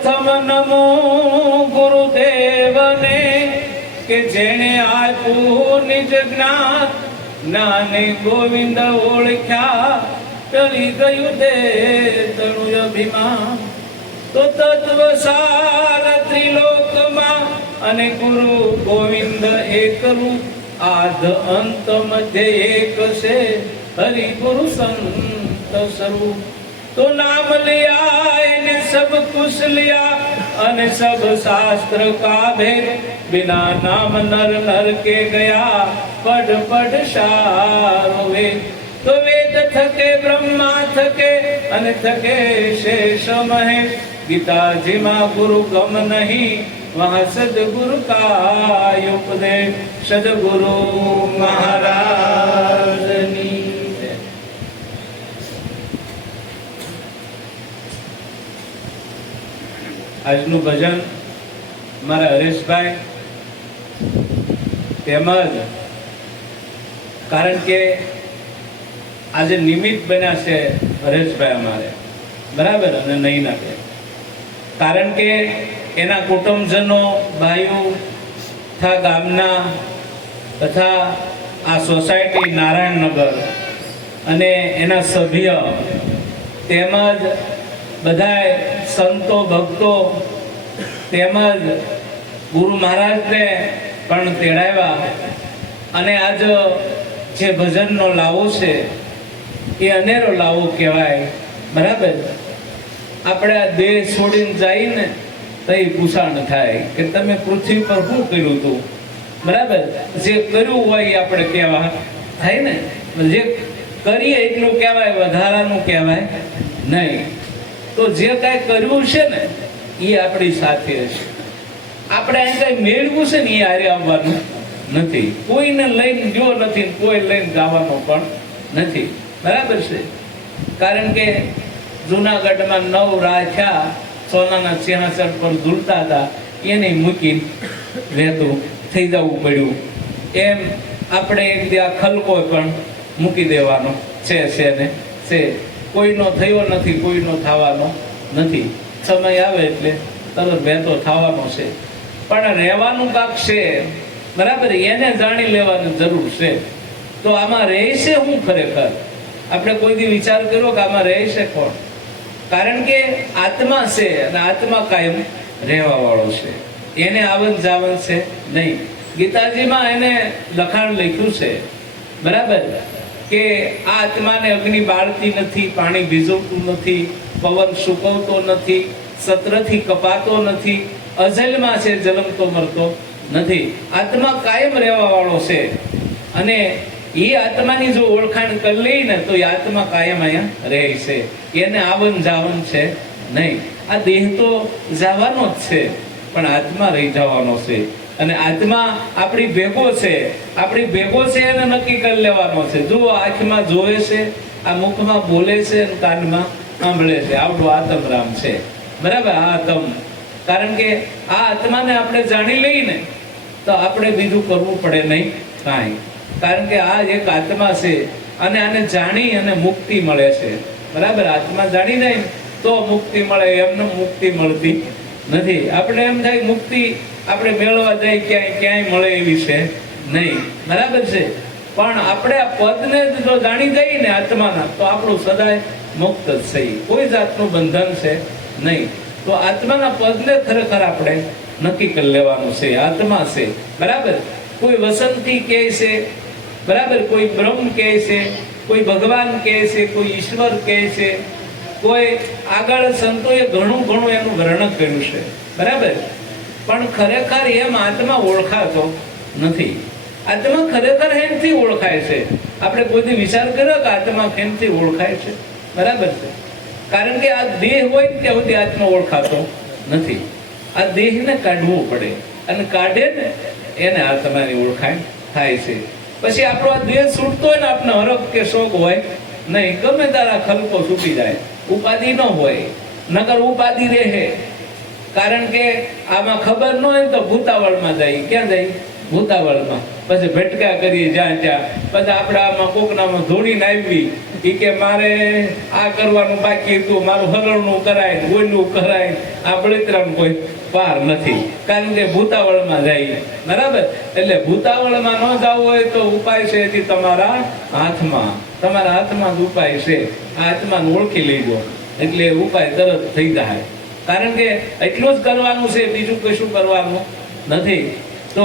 પ્રથમ નમો ગુરુદેવને કે જેણે આપ્યું નિજ જ્ઞાન, જ્ઞાને ગોવિંદ ઓળખ્યા ટળી ગયું દે તણું અભિમાન. તો તત્વ સાર ત્રિલોકમાં અને ગુરુ ગોવિંદ એકલું, આદ અંત મધ્ય એક છે હરિ ગુરુ સંત સ્વરૂપ. તો નામ लिया એને સબ કુશ लिया અને સબ શાસ્ત્ર કા ભેદ, બિના નામ નર નર કે ગયા પઢ પઢ સારો વેદ. તો વેદ થકે બ્રહ્મા થકે અને થકે શેષ મહેશ, ગીતાજીમાં ગુરુ ગમ નહીં વહાં સદગુરુ કા ઉપદેશ. સદગુરુ મહારાજની. આજનું ભજન મારા હરેશભાઈ તેમજ કારણ કે આજે નિમિત્ત બન્યા છે હરેશભાઈ અમારે, બરાબર, અને નહીં નાખે કારણ કે એના કુટુંબજનો, ભાઈઓ તથા ગામના તથા આ સોસાયટી નારાયણનગર અને એના સભ્ય તેમજ બધાય સંતો ભક્તો તેમજ ગુરુ મહારાજને પણ તેડાવ્યા. અને આજ જે ભજનનો લાવો છે એ અનેરો લાવો કહેવાય, બરાબર. આપણે આ દેહ છોડીને જઈને તઈ પૂછાણ થાય કે તમે પૃથ્વી પર શું કર્યું હતું, બરાબર. જે કર્યું હોય એ આપણે કહેવા થાય ને, જે કરીએ એટલું કહેવાય, વધારાનું કહેવાય નહીં. તો જે કાંઈ કર્યું છે ને એ આપણી સાથે છે. આપણે અહીં કાંઈ મેળવું છે ને એ હારે આવવાનું નથી, કોઈને લઈને ગયો નથી, કોઈ લઈને જવાનો પણ નથી, બરાબર છે. કારણ કે જુનાગઢમાં 9 રાખ્યા સોનાના ચેનાચર પર ઝૂલતા હતા, એને મૂકીને વહેતું થઈ જવું પડ્યું. એમ આપણે એક દી આ ખલકો પણ મૂકી દેવાનો છે ને છે. કોઈનો થયો નથી, કોઈનો થવાનો નથી. સમય આવે એટલે તરત વહેતો થવાનો છે, પણ રહેવાનું કાંક છે, બરાબર. એને જાણી લેવાની જરૂર છે. તો આમાં રહેશે હું ખરેખર? આપણે કોઈ દી વિચાર કર્યો કે આમાં રહેશે કોણ? કારણ કે આત્મા છે અને આત્મા કાયમ રહેવા વાળો છે, એને આવન જાવન છે નહીં. ગીતાજીમાં એને લખાણ લખ્યું છે, બરાબર, કે આ આત્માને અગ્નિ બાળતી નથી, પાણી ભીજવતું નથી, પવન સુકવતો નથી, સત્રથી કપાતો નથી, અજલમાં છે, જન્મતો મરતો નથી. આત્મા કાયમ રહેવા વાળો છે. અને એ આત્માની જો ઓળખાણ કરી લઈ ને તો એ આત્મા કાયમ અહીંયા રહે છે, એને આવન જાવન છે નહીં. આ દેહ તો જવાનો જ છે, પણ આત્મા રહી જવાનો છે. અને આત્મા આપણી ભેગો છે, આપણી ભેગો છે એને નક્કી કરી લેવાનો છે. જો આંખમાં જોવે છે, આ મુખમાં બોલે છે, અને કાનમાં સાંભળે છે, આવડું આત્મરામ છે, બરાબર. આત્મ, કારણ કે આ આત્માને આપણે જાણી લઈને તો આપણે બીજું કરવું પડે નહીં કાંઈ. કારણ કે આ એક આત્મા છે અને આને જાણી અને મુક્તિ મળે છે, બરાબર. આત્મા જાણી જાય તો મુક્તિ મળે, એમને મુક્તિ મળતી નથી. આપણે એમ થાય મુક્તિ આપણે મેળવવા જાય ક્યાંય મળે એવી છે નહીં, બરાબર છે. પણ આપણે આ પદને જો જાણી જઈએ ને આત્માના, તો આપણું સદાય મુક્ત જ છે, કોઈ જાતનું બંધન છે નહીં. તો આત્માના પદને ખરેખર આપણે નક્કી કરી લેવાનું છે. આત્મા છે, બરાબર. કોઈ વસંતી કહે છે, બરાબર, કોઈ બ્રહ્મ કહે છે, કોઈ ભગવાન કહે છે, કોઈ ઈશ્વર કહે છે, કોઈ આગળ સંતોએ ઘણું એનું વર્ણન કર્યું છે, બરાબર. પણ ખરેખર એમ આત્મા ઓળખાતો નથી. આત્મા ખરેખર એમથી ઓળખાય છે. આપણે કોઈ વિચાર કર્યો કે આત્મા એમથી ઓળખાય છે, બરાબર છે. કારણ કે આ દેહ હોય ત્યાં સુધી આત્મા ઓળખાતો નથી. આ દેહને કાઢવું પડે, અને કાઢે ને એને આત્માની ઓળખાણ થાય છે. પછી આપણો આ દેહ છૂટતો હોય ને, આપણે હરખ કે શોખ હોય નહીં, ગમે તારા ખલકો છૂટી જાય, ઉપાધિ ન હોય, નકર ઉપાધિ રહે. કારણ કે આમાં ખબર ન હોય તો ભૂતાવળમાં જાય. ક્યાં જાય? ભૂતાવળમાં. પછી ભટકા કરીએ જ્યાં ત્યાં. પછી આપણે આમાં કોકનામાં ધોડીને આવી ઈ કે મારે આ કરવાનું બાકી હતું, મારું હરણનું કરાય, ઓયલું કરાય, આ બળતરાનું કોઈ પાર નથી, કારણ કે ભૂતાવળમાં જાય. બરાબર? એટલે ભૂતાવળમાં ન જવું હોય તો ઉપાય છે હજી તમારા હાથમાં જ ઉપાય છે. આ આત્માને ઓળખી લેજો એટલે ઉપાય તરત થઈ જાય. કારણ કે એટલું જ કરવાનું છે, બીજું કશું કરવાનું નથી. તો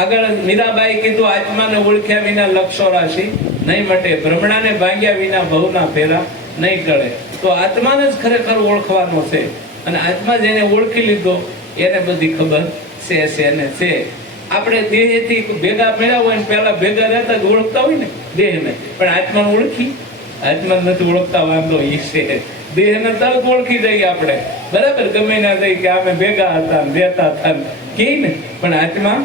આગળ મીરાબાઈ કીધું આત્માને ઓળખ્યા વિના લક્ષો રાશિ નહીં મટે, ભ્રમણાને ભાંગ્યા વિના ભવના ફેરા નહીં ટળે. તો આત્માને જ ખરેખર ઓળખવાનો છે, અને આત્મા જેને ઓળખી લીધો એને બધી ખબર છે. આપણે દેહથી ભેગા મળ્યા હોય ને પહેલા ભેગા રહેતા જ ઓળખતા હોય ને દેહને, પણ આત્માને નથી ઓળખતા. વાંધો એ છે, દેહને તરત ઓળખી જઈએ આપણે. બરાબર? ગમે ના જઈએ કે અમે ભેગા હતા ને રહેતા હતા કે ને, પણ આત્મા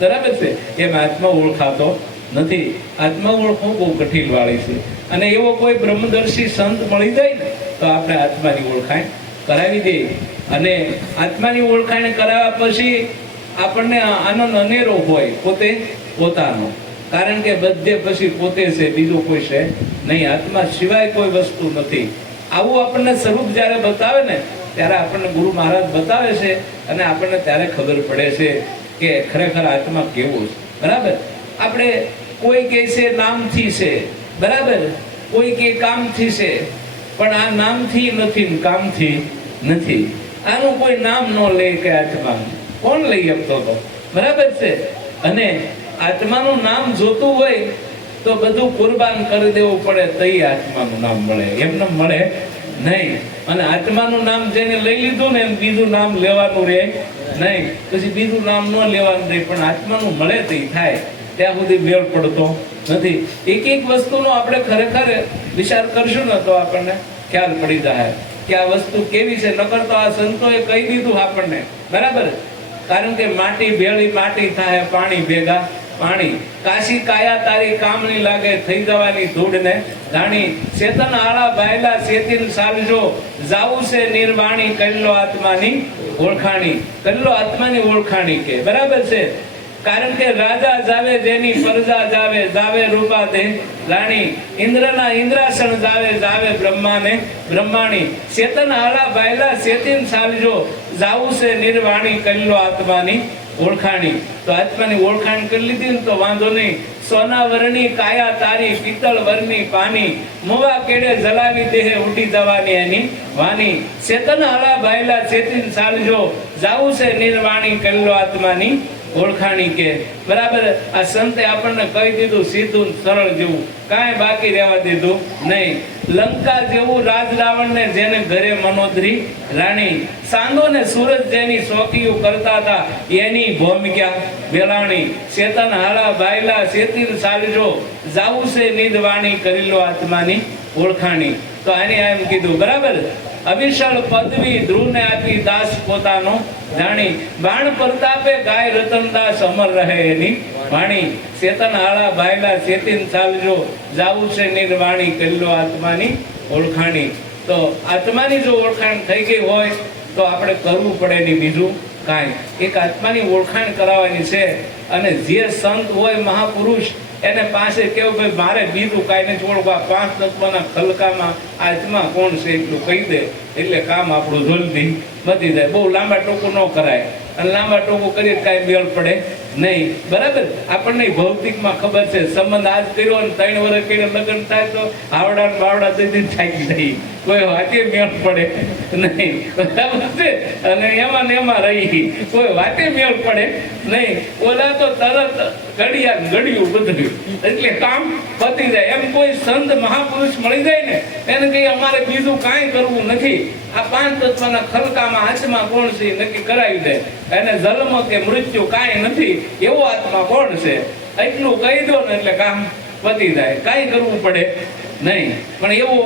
બરાબર છે એમ આત્મા ઓળખાતો નથી. આત્મા ઓળખવું બહુ કઠિન વાળી છે. અને એવો કોઈ બ્રહ્મદર્શી સંત મળી જાય ને તો આપણે આત્માની ઓળખાણ કરાવી દઈએ. અને આત્માની ઓળખાણ કરાવ્યા પછી આપણને આનંદ અનેરો હોય પોતાનો, કારણ કે બધે પછી પોતે છે, બીજું કોઈ છે નહીં. આત્મા સિવાય કોઈ વસ્તુ નથી. આવું આપણને સ્વરૂપ જ્યારે બતાવે ને ત્યારે આપણને ગુરુ મહારાજ બતાવે છે, અને આપણને ત્યારે ખબર પડે છે કે ખરેખર આત્મા કેવો છે. બરાબર? આપણે કોઈ કહે છે નામથી છે, બરાબર, કોઈ કે કામથી છે, પણ આ નામથી નથી ને કામથી નથી. આનું કોઈ નામ ન લે કે આત્માનું કોણ લઈ શકતો હતો? બરાબર છે? અને આત્માનું નામ જોતું હોય તો બધું કુરબાન કરી દેવું પડે તઈ આત્માનું નામ મળે, એમને મળે નહીં. અને આત્માનું નામ જેને લઈ લીધું ને બીજું નામ લેવાનું રહે નહીં, પછી બીજું નામ ન લેવાનું રહે, પણ આત્માનું મળે તે થાય ત્યાં સુધી મેળ પડતો નથી. એક એક વસ્તુનો આપણે ખરેખર વિચાર કરશું ને તો આપણને ખ્યાલ પડી જાય કે આ વસ્તુ કેવી છે. નકર તો આ સંતોએ કહી દીધું આપણને. બરાબર? કારણ કે માટી ભેળી માટી થાય, પાણી ભેગા પાણી. કાશી કાયા તારી કામની લાગે, થઈ જવાની ધૂળને જાણી. ચેતન આળા ભાયલા ચેતિન સાલજો, જાવું છે નિર્વાણી, કલ્લો આત્માની ઓળખાણી. કલ્લો આત્માની ઓળખાણી કે બરાબર છે? કારણ કે રાજા જાવે જેની પ્રજા જાવે, જાવે રૂપા દે રાણી. ઇન્દ્રના ઇન્દ્રાસન જાવે બ્રહ્માને બ્રહ્માણી. ચેતન આળા ભાયલા ચેતિન સાલજો, જાવું છે નિર્વાણી, કલ્લો આત્માની ઓળખાણી. તો આત્માની ઓળખાણ કરી લીધી ને તો વાંધો નહીં. સોના વરણી કાયા તારી, પિત્તળ વરની પાની, મોવા કેડે જલાવી દેહે ઉડી જવાની એની વાની. ચેતન આળા ભાયલા ચેતિન સાલજો, જાવું છે નિર્વાણી, કલ્લો આત્માની ઓળખાણી કે બરાબર? આ સંતે આપણને કહી દીધું સીધું સરળ જેવું, કાંઈ બાકી રહેવા દીધું નહીં. લંકા જેવું રાજ રાવણ ને જેને ઘરે મનોદરી રાણી, સાંદો ને સૂરજ જેની શોખીયું કરતા હતા એની ભૂમિકા વેલાણી. ચેતન હાલા ભાયલા ચેતિન સાલજો, જાવું છે નિર્વાણી, કરી લો આત્માની ઓળખાણી. તો આને એમ કીધું. બરાબર? અવિશળ પદવી ધ્રુવને આપી દાસ પોતાનો જાણી, બાણ પ્રતાપે ગાય રતનદાસ અમર રહે એની વાણી. ચેતન આળા ભાયલા ચેતિન ચાલજો, જાવું છે નિર્વાણી, કલ્લો આત્માની ઓળખાણી. તો આત્માની જો ઓળખાણ થઈ ગઈ હોય તો આપણે કરવું પડે નહીં બીજું કાંઈ. એક આત્માની ઓળખાણ કરાવવાની છે. અને જે સંત હોય મહાપુરુષ એને પાસે કેવું ભાઈ મારે બીજું કાંઈ નથી ઓળખવા, 5 તત્વના ખલકામાં આત્મા કોણ છે એટલું કહી દે એટલે કામ આપણું જલ્દી વધી જાય. બહુ લાંબા ટોકું ન કરાય, અને લાંબા ટોકું કરીએ કાંઈ મેળ પડે નહીં. બરાબર? આપણને ભૌતિકમાં ખબર છે, સંબંધ આજ કર્યો અને 3 વર્ષ કરીને લગ્ન થાય તો આવડા ને બાવડા થઈ થાકી જાય, કોઈ વાતે મેળ પડે નહીં. બરાબર છે? અને એમાં ને એમાં રહી કોઈ વાતે મેળ પડે નહીં. ઓલા તો તરત ઘડિયું બધું એટલે કામ પતી જાય. એમ કોઈ સંત મહાપુરુષ મળી જાય ને એને કઈ અમારે બીજું કાંઈ કરવું નથી, આ 5 તત્વના ખલકામાં આત્મા કોણ છે નક્કી કરાવી દે. એને જન્મ કે મૃત્યુ કાંઈ નથી, એવો આત્મા કોણ છે એટલું કહી દો ને એટલે કામ પતી જાય, કાંઈ કરવું પડે નહીં. પણ એવો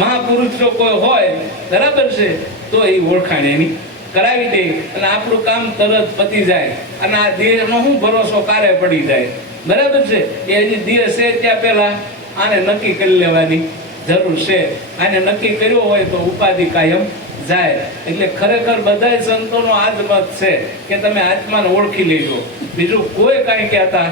મહાપુરુષ જો કોઈ હોય બરાબર છે તો એ ઓળખાણ એની કરાવી દે અને આપણું કામ તરત પતી જાય. અને આ દેહનો શું ભરોસો કારે પડી જાય? બરાબર છે? એ હજી દેહ છે ત્યાં પહેલા આને નક્કી કરી લેવાની જરૂર છે. આને નક્કી કર્યો હોય તો ઉપાધિ કાયમ જાય. એટલે ખરેખર બધા સંતોનો આ જ મત છે કે તમે આત્માને ઓળખી લેજો, બીજું કોઈ કાંઈ કહેતા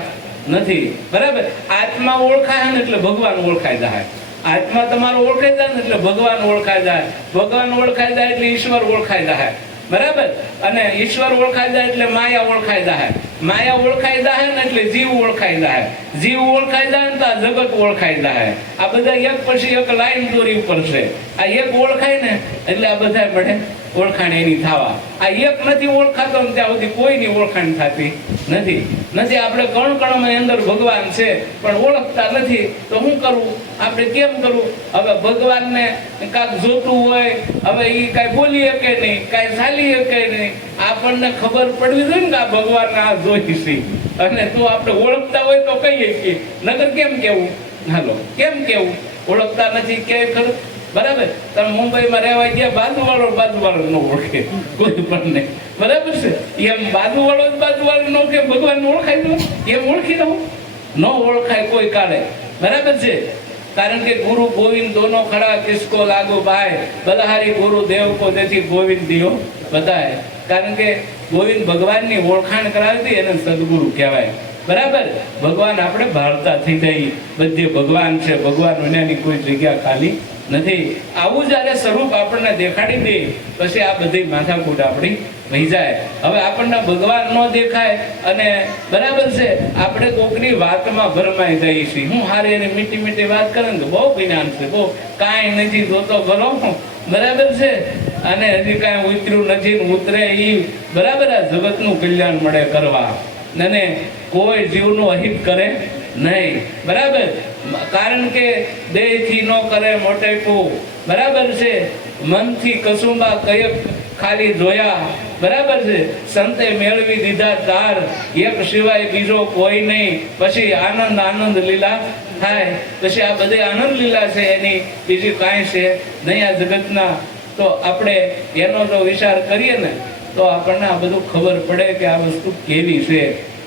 નથી. બરાબર? આત્મા ઓળખાય ને એટલે ભગવાન ઓળખાઈ જાય. આત્મા તમારો ઓળખાઈ જાય ને એટલે ભગવાન ઓળખાઈ જાય, ભગવાન ઓળખાઈ જાય એટલે ઈશ્વર ઓળખાઈ જાય, બરાબર. અને ઈશ્વર ઓળખાઈ જાય એટલે માયા ઓળખાઈ જાય, માયા ઓળખાઈ જાય ને એટલે જીવ ઓળખાઈ જાય, જીવ ઓળખાઈ જાય ને તો આ જગત ઓળખાઈ જાય. આ બધા એક પછી એક લાઈન દોરી ઉપર છે. આ એક ઓળખાય ને એટલે આ બધા મળે ઓળખાણ એની થવા. આ એક નથી ઓળખાતો ને ત્યાં સુધી કોઈની ઓળખાણ થતી નથી. આપણે કણ કણમાં અંદર ભગવાન છે પણ ઓળખતા નથી. તો શું કરવું? આપણે કેમ કરવું? હવે ભગવાનને કાંઈક જોતું હોય, હવે એ કાંઈ બોલી શકે નહીં, કાંઈ ચાલી શકે નહીં. આપણને ખબર પડવી જોઈએ ને કે આ ભગવાનને આ જોઈ છે, અને તો આપણે ઓળખતા હોય તો કહીએ કે નગર કેમ કેવું? હાલો, કેમ કેવું? ઓળખતા નથી કે ખરું, બરાબર. તમે મુંબઈમાં રહેવા ગયા, બાજુવાળો ન ઓળખે કોઈ પણ નહીં, બરાબર છે. એમ બાજુવાળો ન ઓળખે, ભગવાન ઓળખાય દો એમ ઓળખી દઉં, ન ઓળખાય કોઈ કાળે, બરાબર છે. કારણ કે ગુરુ ગોવિંદ દોનો ખડા કિસકો લાગુ ભાઈ, બલહારી ગુરુ દેવ કો દેથી ગોવિંદ દિયો બધાય. કારણ કે ગોવિંદ ભગવાનની ઓળખાણ કરાવી એને સદગુરુ કહેવાય, બરાબર. ભગવાન આપણે ભાળતા થઈ જાય, બધે ભગવાન છે, ભગવાન વિનાની કોઈ જગ્યા ખાલી નથી. આવું જયારે સ્વરૂપ આપણને દેખાડી દે પછી આ બધી માથાકૂટ આપણી વહી જાય. હવે આપણને ભગવાન ન દેખાય અને બરાબર છે આપણે કોકની વાતમાં ભરમાઈ જઈએ છીએ. હું હારે એને મીઠી મીઠી વાત કરે ને તો બહુ જ્ઞાન છે, બહુ કાંઈ નથી જોતો ભલો, બરાબર છે. અને હજી કાંઈ ઉતર્યું નથી, ઉતરે એ બરાબર. આ જગતનું કલ્યાણ મળે કરવા, અને કોઈ જીવનું અહિત કરે નહીં, બરાબર. કારણ કે દેહથી ન કરે મોટેકું, બરાબર છે. મનથી કસુંબા કયક ખાલી જોયા, બરાબર છે. સંતે મેળવી દીધા તાર, એક સિવાય બીજો કોઈ નહીં. પછી આનંદ લીલા થાય. પછી આ બધી આનંદ લીલા છે, એની બીજી કાંઈ છે નહીં આ જગતના. તો આપણે એનો જો વિચાર કરીએ ને તો આપણને આ બધું ખબર પડે કે આ વસ્તુ કેવી છે,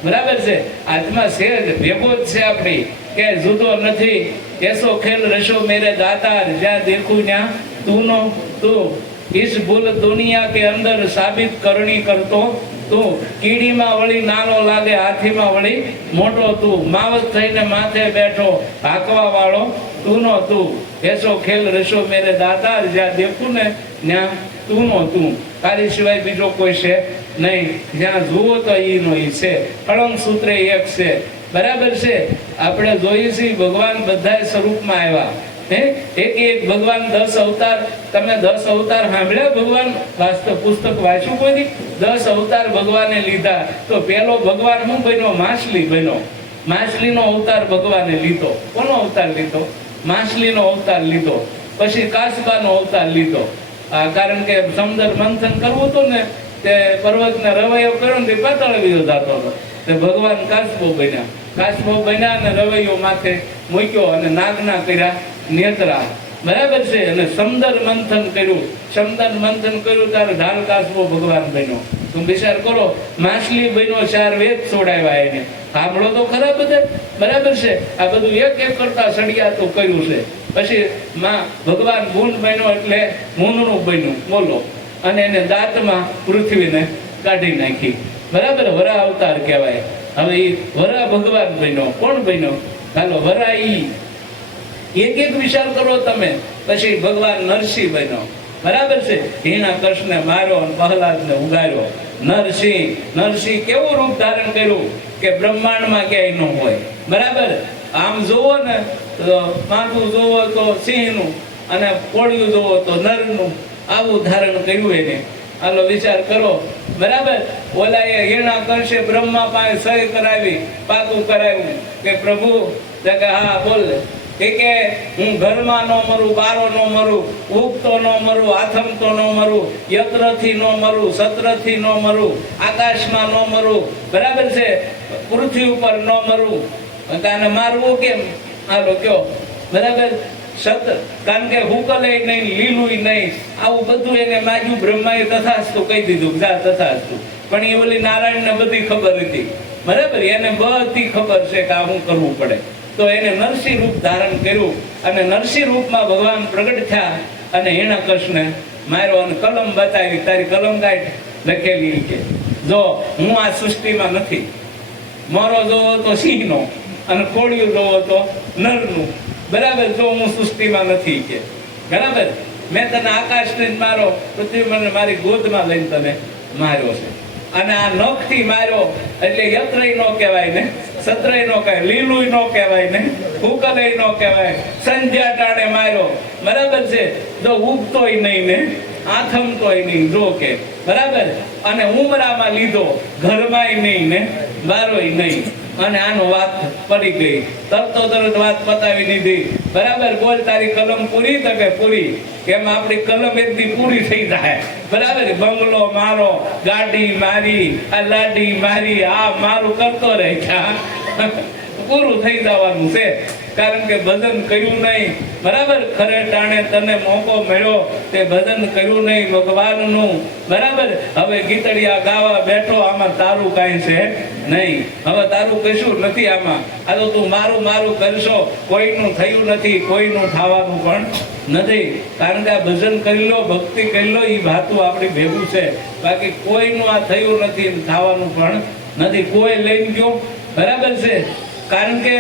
બરાબર છે. આત્મા છે જ, ભેગો જ છે આપણી, કે જુદો નથી. એસો ખેલ રશો મેરે દાતાર, જ્યાં દેખું ત્યાં તું નો તું. इस भूल दुनिया के अंदर साबित करनी करतो તું. કીડીમાં વળી નાનો લાગે, હાથીમાં વળી મોટો તું. માવત થઈને માથે બેઠો, હાંકવા વાળો તું નો તું. એસો ખેલ રશો મેરે દાતાર, જ્યાં દેખું ને ત્યાં તું નો તું. તારી સિવાય બીજો કોઈ છે નહીં, જ્યાં જુઓ તો ઈ નો ઈ છે. કળંક સૂત્રે એક છે, બરાબર છે. આપણે જોઈએ છીએ ભગવાન બધા સ્વરૂપમાં આવ્યા. એક ભગવાન 10 અવતાર. તમે 10 અવતાર સાંભળ્યા? ભગવાન વાસ્તવ પુસ્તક વાંચ્યું કોઈ? 10 અવતાર ભગવાને લીધા. તો પેલો ભગવાન શું બન્યો? માછલી બન્યો. માછલીનો અવતાર ભગવાને લીધો. કોનો અવતાર લીધો? માછલીનો અવતાર લીધો. પછી કાચબાનો અવતાર લીધો. કારણ કે સમુદ્ર મંથન કરવું હતું ને, તે પર્વતને રવૈયો કર્યો ને તે પાતાળ વિયો જતો હતો. તે ભગવાન કાચબો બન્યા. કાચબો બન્યા અને રવૈયો માથે મૂક્યો અને નાગના કર્યા નેત્રા, બરાબર છે. અને સમુદ્ર મંથન કર્યું. સમુદ્ર મંથન કર્યું ત્યારે ઢાલ કાચબો ભગવાન બન્યો. તું વિચાર કરો, માછલી બન્યો, 4 વેદ છોડાવ્યા એને. સાંભળો તો ખરા બધા, બરાબર છે. આ બધું એક કરતા સળિયા તો કર્યું છે. પછી ભગવાન ગુણ બન્યો એટલે મૂંદનું બન્યું, બોલો. અને એને દાંતમાં પૃથ્વીને કાઢી નાખી, બરાબર. વરા અવતાર કહેવાય. હવે એ વરા ભગવાન બન્યો. કોણ બન્યો? ચાલો, વરા ઈ એક વિચાર કરો તમે. પછી ભગવાન નરસિંહ બન્યો, બરાબર છે. હિના કૃષ્ણને માર્યો અને પ્રહલાદને ઉગાર્યો. નરસિંહ કેવું રૂપ ધારણ કર્યું કે બ્રહ્માંડમાં ક્યાંય ન હોય, બરાબર. આમ જોવો ને તો માથું જોવો તો સિંહનું અને કોળિયું જોવો તો નરનું, આવું ધારણ કર્યું એને. હાલો વિચાર કરો, બરાબર. ઓલાએ હિણા કરશે બ્રહ્મા પાસે સહી કરાવી, પાકું કરાવ્યું કે પ્રભુ હા બોલ કે હું ઘરમાં ન મરું, બારો ન મરું, ઉગતો ન મરું, આથમતો ન મરું, યત્રથી ન મરું, સત્રથી ન મરું, આકાશમાં ન મરું, બરાબર છે. પૃથ્વી ઉપર ન મરું. અને મારવું કેમ? હાલો કયો, બરાબર. કારણ કે હુકલે નહીં, લીલું નહીં, આવું બધું એને માગ્યું. બ્રહ્માએ તથાસ્તુ કહી દીધું, જા તથાસ્તુ. પણ એ ઓલી નારાયણને બધી ખબર હતી, બરાબર. એને બધી ખબર છે કે આ શું કરવું પડે. તો એને નરસિંહ રૂપ ધારણ કર્યું અને નરસિંહ રૂપમાં ભગવાન પ્રગટ થયા અને હિરણ્યકશિપુને માર્યો અને કલમ બતાવી. તારી કલમ ગાંઠ લખેલી કે જો હું આ સૃષ્ટિમાં નથી. મોરો જોવો તો સિંહનો અને કોળિયું જોવો તો નરનું, બરાબર, જો હું સૃષ્ટિમાં નથી કે બરાબર, મેં તને આકાશથી જ મારો, પૃથ્વી મને મારી ગોદમાં લઈને તને માર્યો છે. અને આ નખથી માર્યો એટલે યત્રય નો કહેવાય ને, સત્રય નો કહેવાય, લીલું નો કહેવાય ને, ઉકલય નો કહેવાય, સંધ્યા ટાણે માર્યો. બરાબર છે, જો ઉગતોય નહીં ને આથમતોય નહીં, જો કે બરાબર. અને ઉમરામાં લીધો, ઘરમાંય નહીં ને બારોય નહીં. અને આનો વાત પડી ગઈ, તરતો તરત વાત પતાવી દીધી. બરાબર, બોલ તારી કલમ પૂરી તો કે પૂરી. એમ આપણી કલમ એક દી પૂરી થઈ જાય. બરાબર, બંગલો મારો, ગાડી મારી, આ લાડી મારી, આ મારું કરતો રહે, પૂરું થઈ જવાનું છે. કારણ કે ભજન કર્યું નહીં. બરાબર, ખરે ટાણે તને મોકો મળ્યો તે ભજન કર્યું નહીં ભગવાનનું. બરાબર, હવે ગીતડિયા ગાવા બેઠો, આમાં તારું કાંઈ છે નહીં. હવે તારું કશું નથી આમાં. આ તો તું મારું મારું કરશો, કોઈનું થયું નથી, કોઈનું થવાનું પણ નથી. કારણ કે આ ભજન કરી લો, ભક્તિ કરી લો, એ ભાતું આપણી ભેગું છે. બાકી કોઈનું આ થયું નથી, થવાનું પણ નથી. કોઈ લઈને ગયો, બરાબર છે. કારણ કે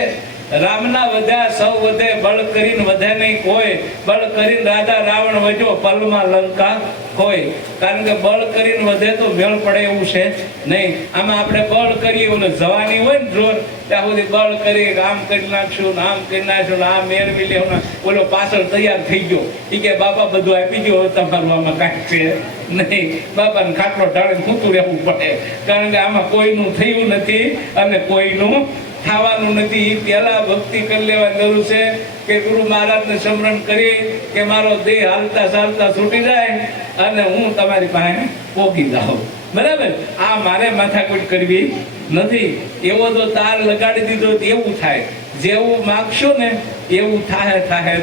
રામના વધ્યા સૌ વધે, બળ કરીને વધે નહીં કોઈ. બળ કરીને રાજા રાવણ વધ્યો, પલમાં લંકા હોય. કારણ કે બળ કરીને વધે તો મેળ પડે એવું છે નહીં. આમાં આપણે બળ કરીએ, ઓલે જવાની હોય ને જોર, ત્યાં સુધી બળ કરી આમ કરી નાખશું, આમ કરી નાખશું, આમ મેળવી લેવું, ઓલો પાછળ તૈયાર થઈ ગયો. એ કે બાપા બધું આપી ગયો, તમારું આમાં કાંઈ છે નહીં. બાપાને ખાટલો ઢાળીને ખૂતું રહેવું પડે. કારણ કે આમાં કોઈનું થયું નથી અને કોઈનું થવાનું નથી. પહેલા ભક્તિ કરી લેવાની જરૂર છે કે ગુરુ મહારાજને સ્મરણ કરી કે મારો દેહ હાલતા ચાલતા છૂટી જાય અને હું તમારી પાસે પોગી જાઉં. બરાબર, આ મારે માથાકૂટ કરવી નથી. એવો તો તાર લગાડી દીધો એવું થાય. જેવું માગશો ને એવું થાય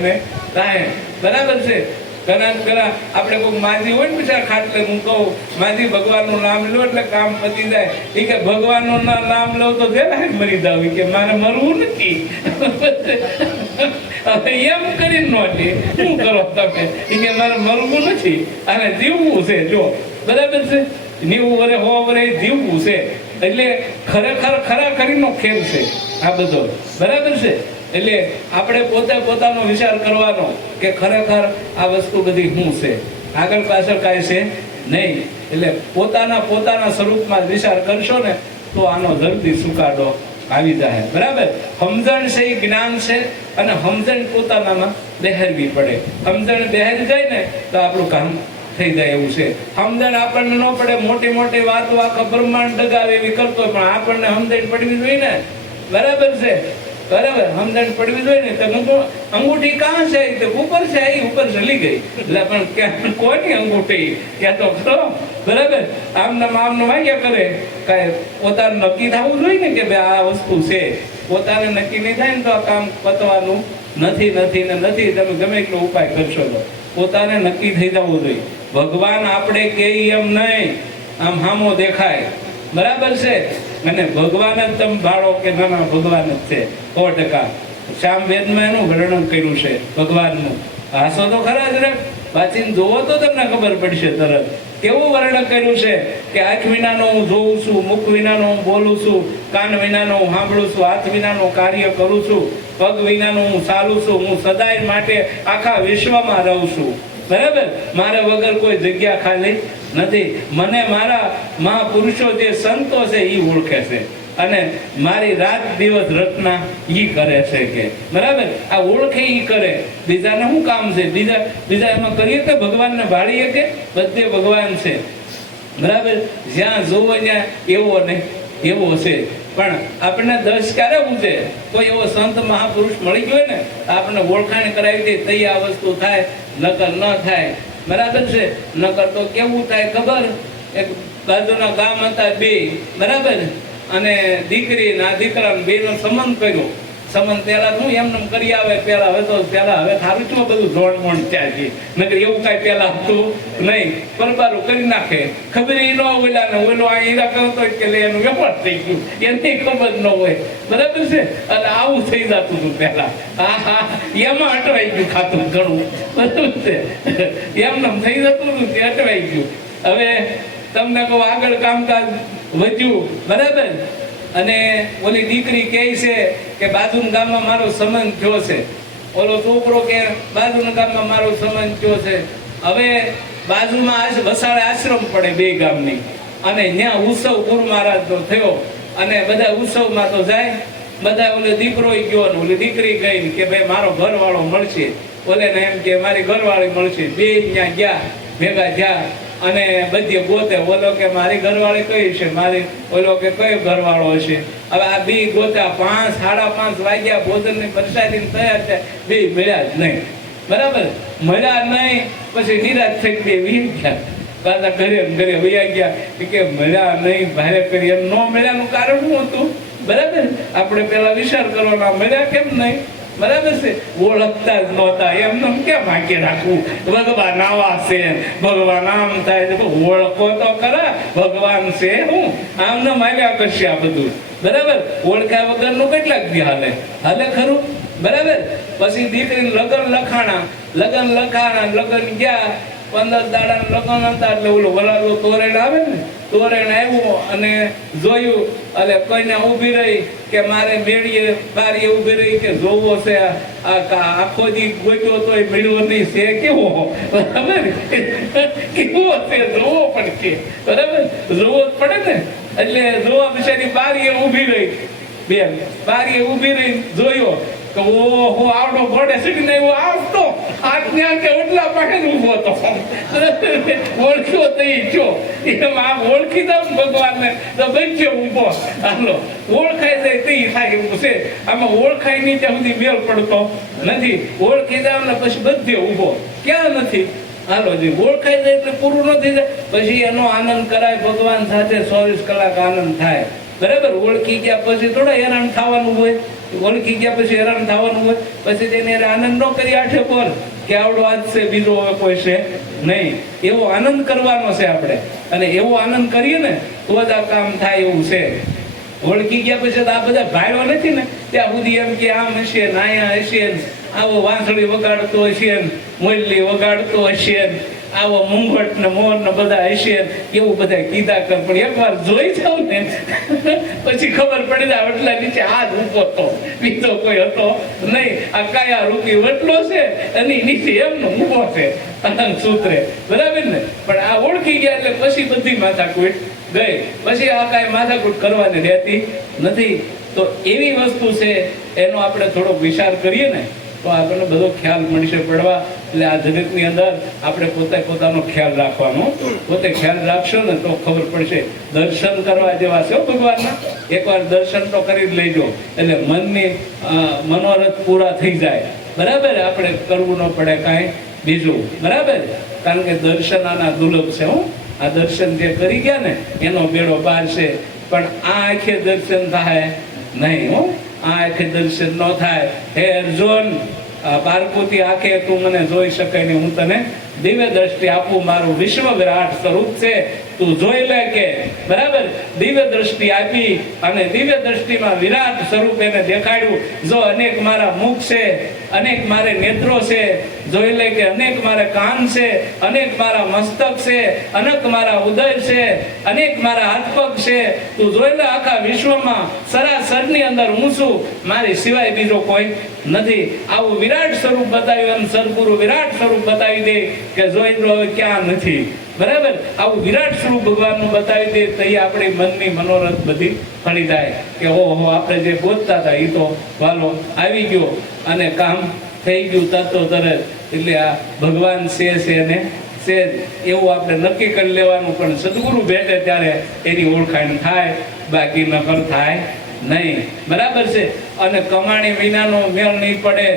ને થાય. બરાબર છે. ઘણા આપણે કોઈ માજી હોય ને બિચારા ખાટલે, હું કહું માજી ભગવાનનું નામ લો એટલે કામ પતી જાય. એ કે ભગવાનનું નામ લો તો જરા મરી જાવ, કે મારે મરવું નથી. હવે એમ કરીને નોંધે શું કરો તમે? એ કે મારે મરવું નથી અને જીવવું છે. જો બરાબર છે, 90 વર્ષ 100 વર્ષ જીવવું છે. એટલે ખરેખર ખરાખરીનો ખેલ છે આ બધો. બરાબર છે. એટલે આપણે પોતે પોતાનો વિચાર કરવાનો કે ખરેખર આ વસ્તુ બધી શું છે, આગળ પાછળ કાંઈ છે નહીં. એટલે પોતાના સ્વરૂપમાં વિચાર કરશો ને તો આનો જલ્દી સુકાડો આવી જાય. બરાબર, સમજણ છે એ જ્ઞાન છે અને સમજણ પોતાનામાં બેહરવી પડે. સમજણ બેહરી જાય ને તો આપણું કામ થઈ જાય એવું છે. સમજણ આપણને ન પડે, મોટી મોટી વાતો આખા બ્રહ્માંડ ડગાવે એવી કરતો, પણ આપણને સમજણ પડવી જોઈએ ને. બરાબર છે. બરાબર, સમજણ પડવી જોઈએ ને. તો અંગૂઠી કાં છે? તો ઉપર છે, એ ઉપર ચલી ગઈ. એટલે પણ ક્યાં કોની અંગૂઠી ક્યાં તો ખરો. બરાબર, આમને વાગ્યા કરે. કાંઈ પોતાનું નક્કી થવું જોઈએ ને કે ભાઈ આ વસ્તુ છે. પોતાને નક્કી નહીં થાય ને તો આ કામ પતવાનું નથી. તમે ગમે એટલો ઉપાય કરશો તો પોતાને નક્કી થઈ જવું જોઈએ. ભગવાન આપણે કે એમ નહીં, આમ હામો દેખાય. બરાબર છે. અને ભગવાન જ તમે ભાળો કે ના ભગવાન જ છે 100%. સામવેદમાં એનું વર્ણન કર્યું છે ભગવાનનું. હાસો તો ખરા જ રે, વાંચીને જોવો તો તમને ખબર પડશે તરત. કેવું વર્ણન કર્યું છે કે આંખ વિનાનો હું જોઉં છું, મુખ વિનાનો હું બોલું છું, કાન વિનાનો હું સાંભળું છું, હાથ વિનાનું કાર્ય કરું છું, પગ વિનાનું હું ચાલું છું, હું સદાય માટે આખા વિશ્વમાં રહું છું. બરાબર, મારે વગર કોઈ જગ્યા ખાલી નથી. મને મારા મહાપુરુષો જે સંતો છે એ ઓળખે છે અને મારી રાત દિવસ રચના ઈ કરે છે કે બરાબર. આ ઓળખે ઈ કરે, બીજાને શું કામ છે? બીજા એમાં કરીએ કે ભગવાનને ભાળીએ કે બધે ભગવાન છે. બરાબર, જ્યાં જોવો ત્યાં એવો ને એવો છે. પણ આપણને દર્શ ક્યારે પૂછે? કોઈ એવો સંત મહાપુરુષ મળી ગયો ને આપણને ઓળખાણ કરાવી દે તઈ આ વસ્તુ થાય, નકર ન થાય. બરાબર છે. નકર તો કેવું થાય ખબર? એક બાજુના ગામ હતા બે, બરાબર, અને દીકરી ના દીકરા બે નો સંબંધ કર્યો. સંબંધ પેલા શું એમને કરી આવે પેલા, હવે થારું છું બધું ધોળમોણ ત્યાંથી. નકર એવું કઈ પેલા હતું નહીં. પરબારું કરી નાખે, ખબર એ ન ઓલા ને ઓલો આ હીરા કરતો કે એનું વેપાર થઈ ગયું, એની ખબર ન હોય. બરાબર છે. અને આવું થઈ જતું હતું પેલા. એમાં અટવાઈ ગયું ખાતું ઘણું. બરાબર છે. એમને થઈ જતું હતું તે અટવાઈ ગયું. હવે તમને કહું આગળ કામકાજ વધ્યું. બરાબર, અને ઓલી દીકરી કહે છે કે બાજુના ગામમાં મારો સંબંધ થયો છે. ઓલો છોકરો કે બાજુના ગામમાં મારો સંબંધ થયો છે, હવે બાજુમાં વસાડે આશ્રમ પડે બે ગામની, અને ત્યાં ઉત્સવ ગુરુ મહારાજનો થયો, અને બધા ઉત્સવમાં તો જાય, બધા ઓલે દીકરો ગયો ને ઓલી દીકરી ગઈ કે ભાઈ મારો ઘરવાળો મળશે, ઓલે ને એમ કે મારી ઘરવાળી મળશે, બે ત્યાં ગયા ભેગા થયા અને બધી ગોતે, ઓલો કે મારી ઘરવાળી કઈ છે, મારી ઓલો કે કયો ઘરવાળો હશે. હવે આ બી ગોતા 5 સાડા 5 વાગ્યા, ભોજનની પ્રસાદી તૈયાર છે, બે મળ્યા જ નહીં. બરાબર, મળ્યા નહીં, પછી નિરાશ થઈ બે વી ગયા પાછા ઘરે વૈયા ગયા કે મળ્યા નહીં, ભારે કરી એમ ન મળ્યાનું કારણ શું હતું? બરાબર, આપણે પેલા વિચાર કરવાના, મળ્યા કેમ નહીં? બરાબર છે, ઓળખતા જ નહોતા, એમને કેમ ભાંકી રાખવું? ભગવાન આવા છે, ભગવાન આમ થાય છે, ઓળખો તો ખરા ભગવાન છે. હું આમને માલ્યા કરશે આ બધું. બરાબર, ઓળખ્યા વગરનું કેટલાક દી હાલે ખરું? બરાબર, પછી દીકરીને લગ્ન લખાણા, લગ્ન ગયા, 15 દાડા લગ્ન હતા, એટલે ઓલો વરાળો તોરણ આવે ને, તોરણ આવ્યું અને જોયું, એટલે કોઈને ઊભી રહી કે મારે મેળીએ બારીએ ઊભી રહી કે જોવો છે, આખો દી ગોત્યો તો મેળવો નહીં છે, કેવો બરાબર કેવો છે જોવો પણ કે, બરાબર જોવો જ પડે ને. એટલે જોવા બિચારી બારીએ ઊભી રહી, બેન બારીએ ઊભી રહી જોયો કે ઓહો આવડો ઘોડે સીડીને એવો આવતો, આજ્ઞા કે ઓટલા પાસે ઊભો હતો, ઓળખ્યો તઈ છો એમ. આમ ઓળખી દઉં ભગવાનને તો બચ્યો ઊભો, હાલો ઓળખાઈ જાય તઈ થાય એવું છે. આમાં ઓળખાય નહીં ત્યાં સુધી મેળ પડતો નથી, ઓળખી જાવ ને પછી બધે ઊભો, ક્યાં નથી? હાલો જે ઓળખાઈ જાય એટલે પૂરું નથી જાય, પછી એનો આનંદ કરાય, ભગવાન સાથે 24 કલાક આનંદ થાય. બરાબર, ઓળખી ગયા પછી થોડા હેરાન થવાનું હોય, ઓળખી ગયા પછી હેરાન થવાનું હોય, પછી તેને આનંદ ન કરી આઠે પર કે આવડો આજ છે, બીજો હવે કોઈ છે નહીં. એવો આનંદ કરવાનો છે આપણે, અને એવો આનંદ કરીએ ને તો જ આ કામ થાય એવું છે. ઓળખી ગયા પછી આ બધા ભાઈઓ નથી ને ત્યાં સુધી એમ કે આમ હશે ને આયા હશે ને, આવો વાંસળી વગાડતો હશે ને, મોરલી વગાડતો હશે ને, આવો મુંગટ ને મોર ને બધા હશે, એવું બધા કીધા કર. પણ એકવાર જોઈ જાવ ને પછી ખબર પડી જાય વટલા નીચે હાથ ઊભો હતો, બીજો કોઈ હતો નહીં. આ કાયા રૂપી વટલો છે અને નીચે એમનો ઊભો છે આનંદ સૂત્રે. બરાબર ને? પણ આ ઓળખી ગયા એટલે પછી બધી માથાકૂટ ગઈ, પછી આ કાંઈ માથાકૂટ કરવાની રહેતી નથી. તો એવી વસ્તુ છે, એનો આપણે થોડોક વિચાર કરીએ ને તો આપણને બધો ખ્યાલ મળશે પડવા. એટલે આ જગતની અંદર આપણે પોતાનો ખ્યાલ રાખવાનો, પોતે ખ્યાલ રાખશો ને તો ખબર પડશે. દર્શન કરવા જેવા છે ભગવાનના, એકવાર દર્શન તો કરી જ લેજો, એટલે મનની મનોરથ પૂરા થઈ જાય. બરાબર, આપણે કરવું ન પડે કાંઈ બીજું. બરાબર, કારણ કે દર્શન આના દુર્લભ છે. હું આ દર્શન જે કરી ગયા ને એનો બેડો પાર છે, પણ આ આંખે દર્શન થાય નહીં. હું આ આંખે દર્શન ન થાય. હે અર્જુન, પાર્વતી આંખે તું મને જોઈ શકે નહીં, હું તને દિવ્ય દ્રષ્ટિ આપું, મારું વિશ્વ વિરાટ સ્વરૂપ છે, તું જોઈ લે કે. બરાબર, દિવ્ય દ્રષ્ટિ આપી અને દિવ્ય દ્રષ્ટિમાં વિરાટ સ્વરૂપ એને દેખાડ્યું. જો અનેક મારા મુખ છે, અનેક મારે નેત્રો છે, જોઈ લે કે અનેક મારા કાન છે, અનેક મારા મસ્તક છે, અનેક મારા ઉદય છે, અનેક મારા હાથ પગ છે. તું જોઈ લે આખા વિશ્વમાં સરાસરની અંદર હું છું, મારી સિવાય બીજો કોઈ નથી. આવું વિરાટ સ્વરૂપ બતાવ્યું, એમ સદગુરુ વિરાટ સ્વરૂપ બતાવી દે કે જોઈ લો હવે ક્યાં નથી. બરાબર, આવું વિરાટ સ્વરૂપ ભગવાનનું બતાવી દે તો એ આપણી મનની મનોરથ બધી ફળી જાય કે ઓહો આપણે જે ગોતતા હતા એ તો વાલો આવી ગયો અને કામ થઈ ગયું તરતો તરત. એટલે આ ભગવાન છે ને છે એવું આપણે નક્કી કરી લેવાનું. પણ સદગુરુ ભેટે ત્યારે એની ઓળખાણ થાય, બાકી નકર થાય નહીં. બરાબર છે, અને કમાણી વિનાનો મેળ નહીં પડે.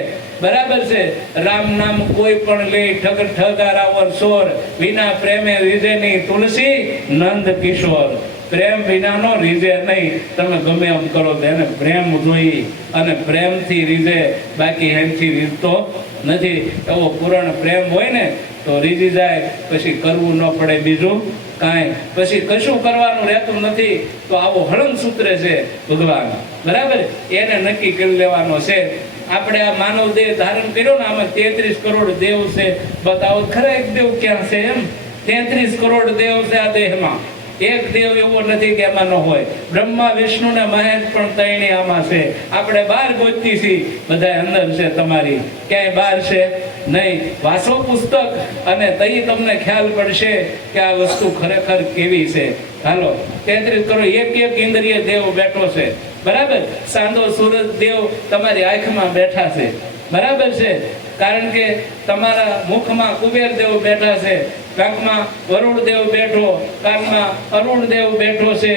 બરાબર છે, રામ નામ કોઈ પણ લે ઠગારાવર સોર, વિના પ્રેમે રીઝે નહીં તુલસી નંદ કિશોર. પ્રેમ વિનાનો રીઝે નહીં. તમે ગમે એમ કરો તો એને પ્રેમ જોઈ અને પ્રેમથી રીઝે, બાકી એમથી રીઝતો નથી. એવો પૂર્ણ પ્રેમ હોય ને તો રીઝી જાય, પછી કરવું ન પડે બીજું કાંઈ, પછી કશું કરવાનું રહેતું નથી. તો આવો હળંગ સૂત્ર છે ભગવાન. બરાબર, એને નક્કી કરી લેવાનો છે. આપણે આ માનવ દેહ ધારણ કર્યો ને, આમાં 33 કરોડ દેવ છે. બતાવો ખરા એક દેવ ક્યાં છે? એમ 33 કરોડ દેવ છે આ દેહમાં. એક દેવ એવો નથી કે એમાં ન હોય. બ્રહ્મા વિષ્ણુ ને મહેશ પણ ત્રણેય આમાં છે. આપણે બહાર ગોતતી છીએ, બધા અંદર છે તમારી, ક્યાંય બહાર છે નહીં. વાંચો પુસ્તક અને તઈ તમને ખ્યાલ પડશે કે આ વસ્તુ ખરેખર કેવી છે. હાલો 33 કરો. એક એક ઇન્દ્રિય દેવ બેઠો છે, બરાબર. સાંધો સૂરજ દેવ તમારી આંખમાં બેઠા છે, બરાબર છે. કારણ કે તમારા મુખમાં કુબેર દેવ બેઠા છે, કાનમાં વરુણ દેવ બેઠો, કાનમાં અરુણ દેવ બેઠો છે,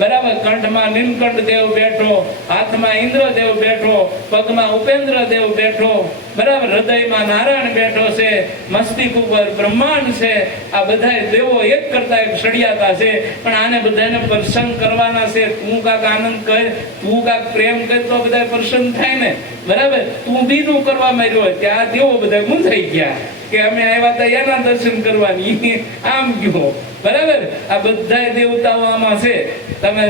બરાબર. કંઠમાં નીલકંઠ દેવ બેઠો, હાથમાં ઇન્દ્ર દેવ બેઠો, પગમાં ઉપેન્દ્ર દેવ બેઠો, બરાબર. હૃદયમાં નારાયણ બેઠો છે, મસ્તિષ્ક ઉપર બ્રહ્માંડ છે. આ બધા દેવો એક કરતા એક સળિયાતા છે, પણ આને બધાને પ્રસન્ન કરવાના છે. તું કાક આનંદ કર, તું કાક પ્રેમ કર તો બધા પ્રસન્ન થાય ને, બરાબર. તું બીજું કરવા માંડ્યો હોય ત્યાં દેવો બધા મૂંઝાઈ ગયા કે અમે આવ્યા હતા એના દર્શન કરવાની, આમ ગયો, બરાબર. આ બધા દેવતાઓ આમાં છે. તમે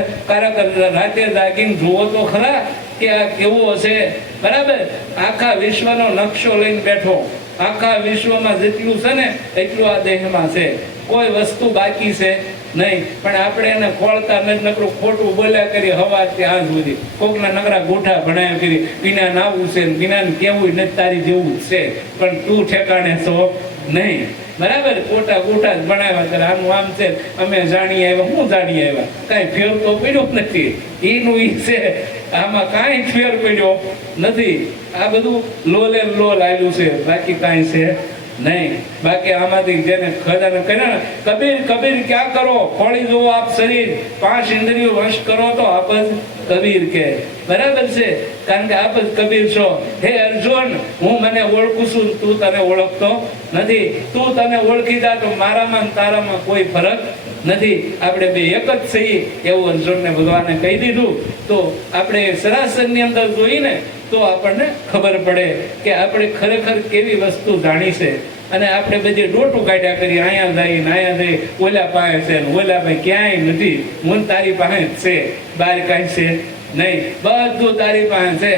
રાતે જાગીને જુઓ તો ખરા કે આ કેવો હશે, બરાબર. આખા વિશ્વનો નકશો લઈને બેઠો. આખા વિશ્વમાં જેટલું છે ને એટલું આ દેહમાં છે. કોઈ વસ્તુ બાકી છે નહીં. પણ આપણે એને ખોળતા નકરું ખોટું બોલ્યા કરી હવા ત્યાં સુધી. કોકના નકરા ગોઠા ભણાયા કરી, પીના નાવું છે, પીના કેવું નથી તારી જેવું છે, પણ તું ઠેકાણે છો નહીં, બરાબર. ખોટા ગોઠા જ ભણાવ્યા કરે. આનું આમ છે, અમે જાણીએ આવ્યા. હું જાણીએ આવ્યા? કાંઈ ફેર તો પડ્યો નથી. એનું ઈ છે, આમાં કાંઈ ફેર પડ્યો નથી. આ બધું લોલે લોલ આવ્યું છે, બાકી કાંઈ છે નહીં. બાકી આમાંથી જેને ખજાને કર્યા ને, કબીર કબીર ક્યાં કરો, ખોળી જુઓ આપ શરીર, 5 ઇન્દ્રિયો વશ કરો તો આપ જ કબીર કે, બરાબર છે. કારણ કે આપ જ કબીર છો. હે અર્જુન, હું મને ઓળખું છું, તું તને ઓળખતો નથી. તું તને ઓળખી જા તો મારામાં તારામાં કોઈ ફરક નથી. આપણે બે એક જ છીએ એવું અર્જુનને ભગવાને કહી દીધું. તો આપણે સરાસરની અંદર જોઈને તો આપણને ખબર પડે કે આપણે ખરેખર કેવી વસ્તુ જાણી છે. અને આપણે બધી ડોટું કાઢ્યા કરી, અહીંયા જઈ અહીંયા જઈ, ઓલા પાસે છે, ઓલા ભાઈ ક્યાંય નથી. હું તારી પાસે જ છે, બહાર કાંઈ છે નહીં. બધું તારી પાસે છે,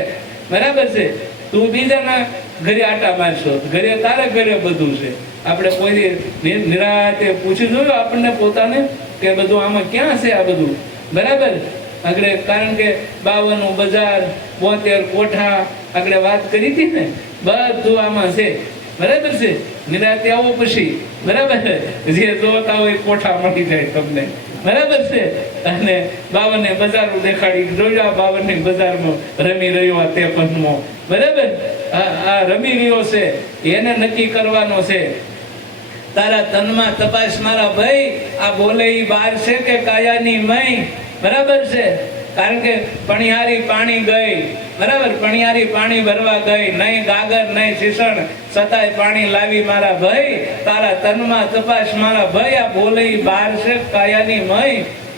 બરાબર છે. તું બીજાના ઘરે આટા મારશો, ઘરે તારા ઘરે બધું છે. આપણે કોઈ નિરાતે પૂછી જોયું આપણને પોતાને કે બધું આમાં ક્યાં છે આ બધું, બરાબર. આગળ કારણ કે 52 બજાર, 72 કોઠા આગળ વાત કરી હતી ને, બધું આમાં છે, બરાબર છે. નિરાતે આવો પછી, બરાબર, જે જોતા હોય કોઠા મળી જાય તમને, બરાબર છે. અને 52 બજારો દેખાડી જોયા. 52 બજારમાં રમી રહ્યો આ 53મો, બરાબર. આ રમી રહ્યો છે, એને નક્કી કરવાનો છે. તારા તનમાં તપાસ મારા ભાઈ, આ બોલે ઈ બાર છે કે કાયાની મય, બરાબર છે. કારણ કે પણિયારી પાણી ગઈ, બરાબર. પણિયારી પાણી ભરવા ગઈ, નહીં ગાગર નહીં શીશણ, છતાંય પાણી લાવી મારા ભાઈ. તારા તનમાં તપાસ મારા ભાઈ, આ બોલે ઈ બાર છે કાયાની મય,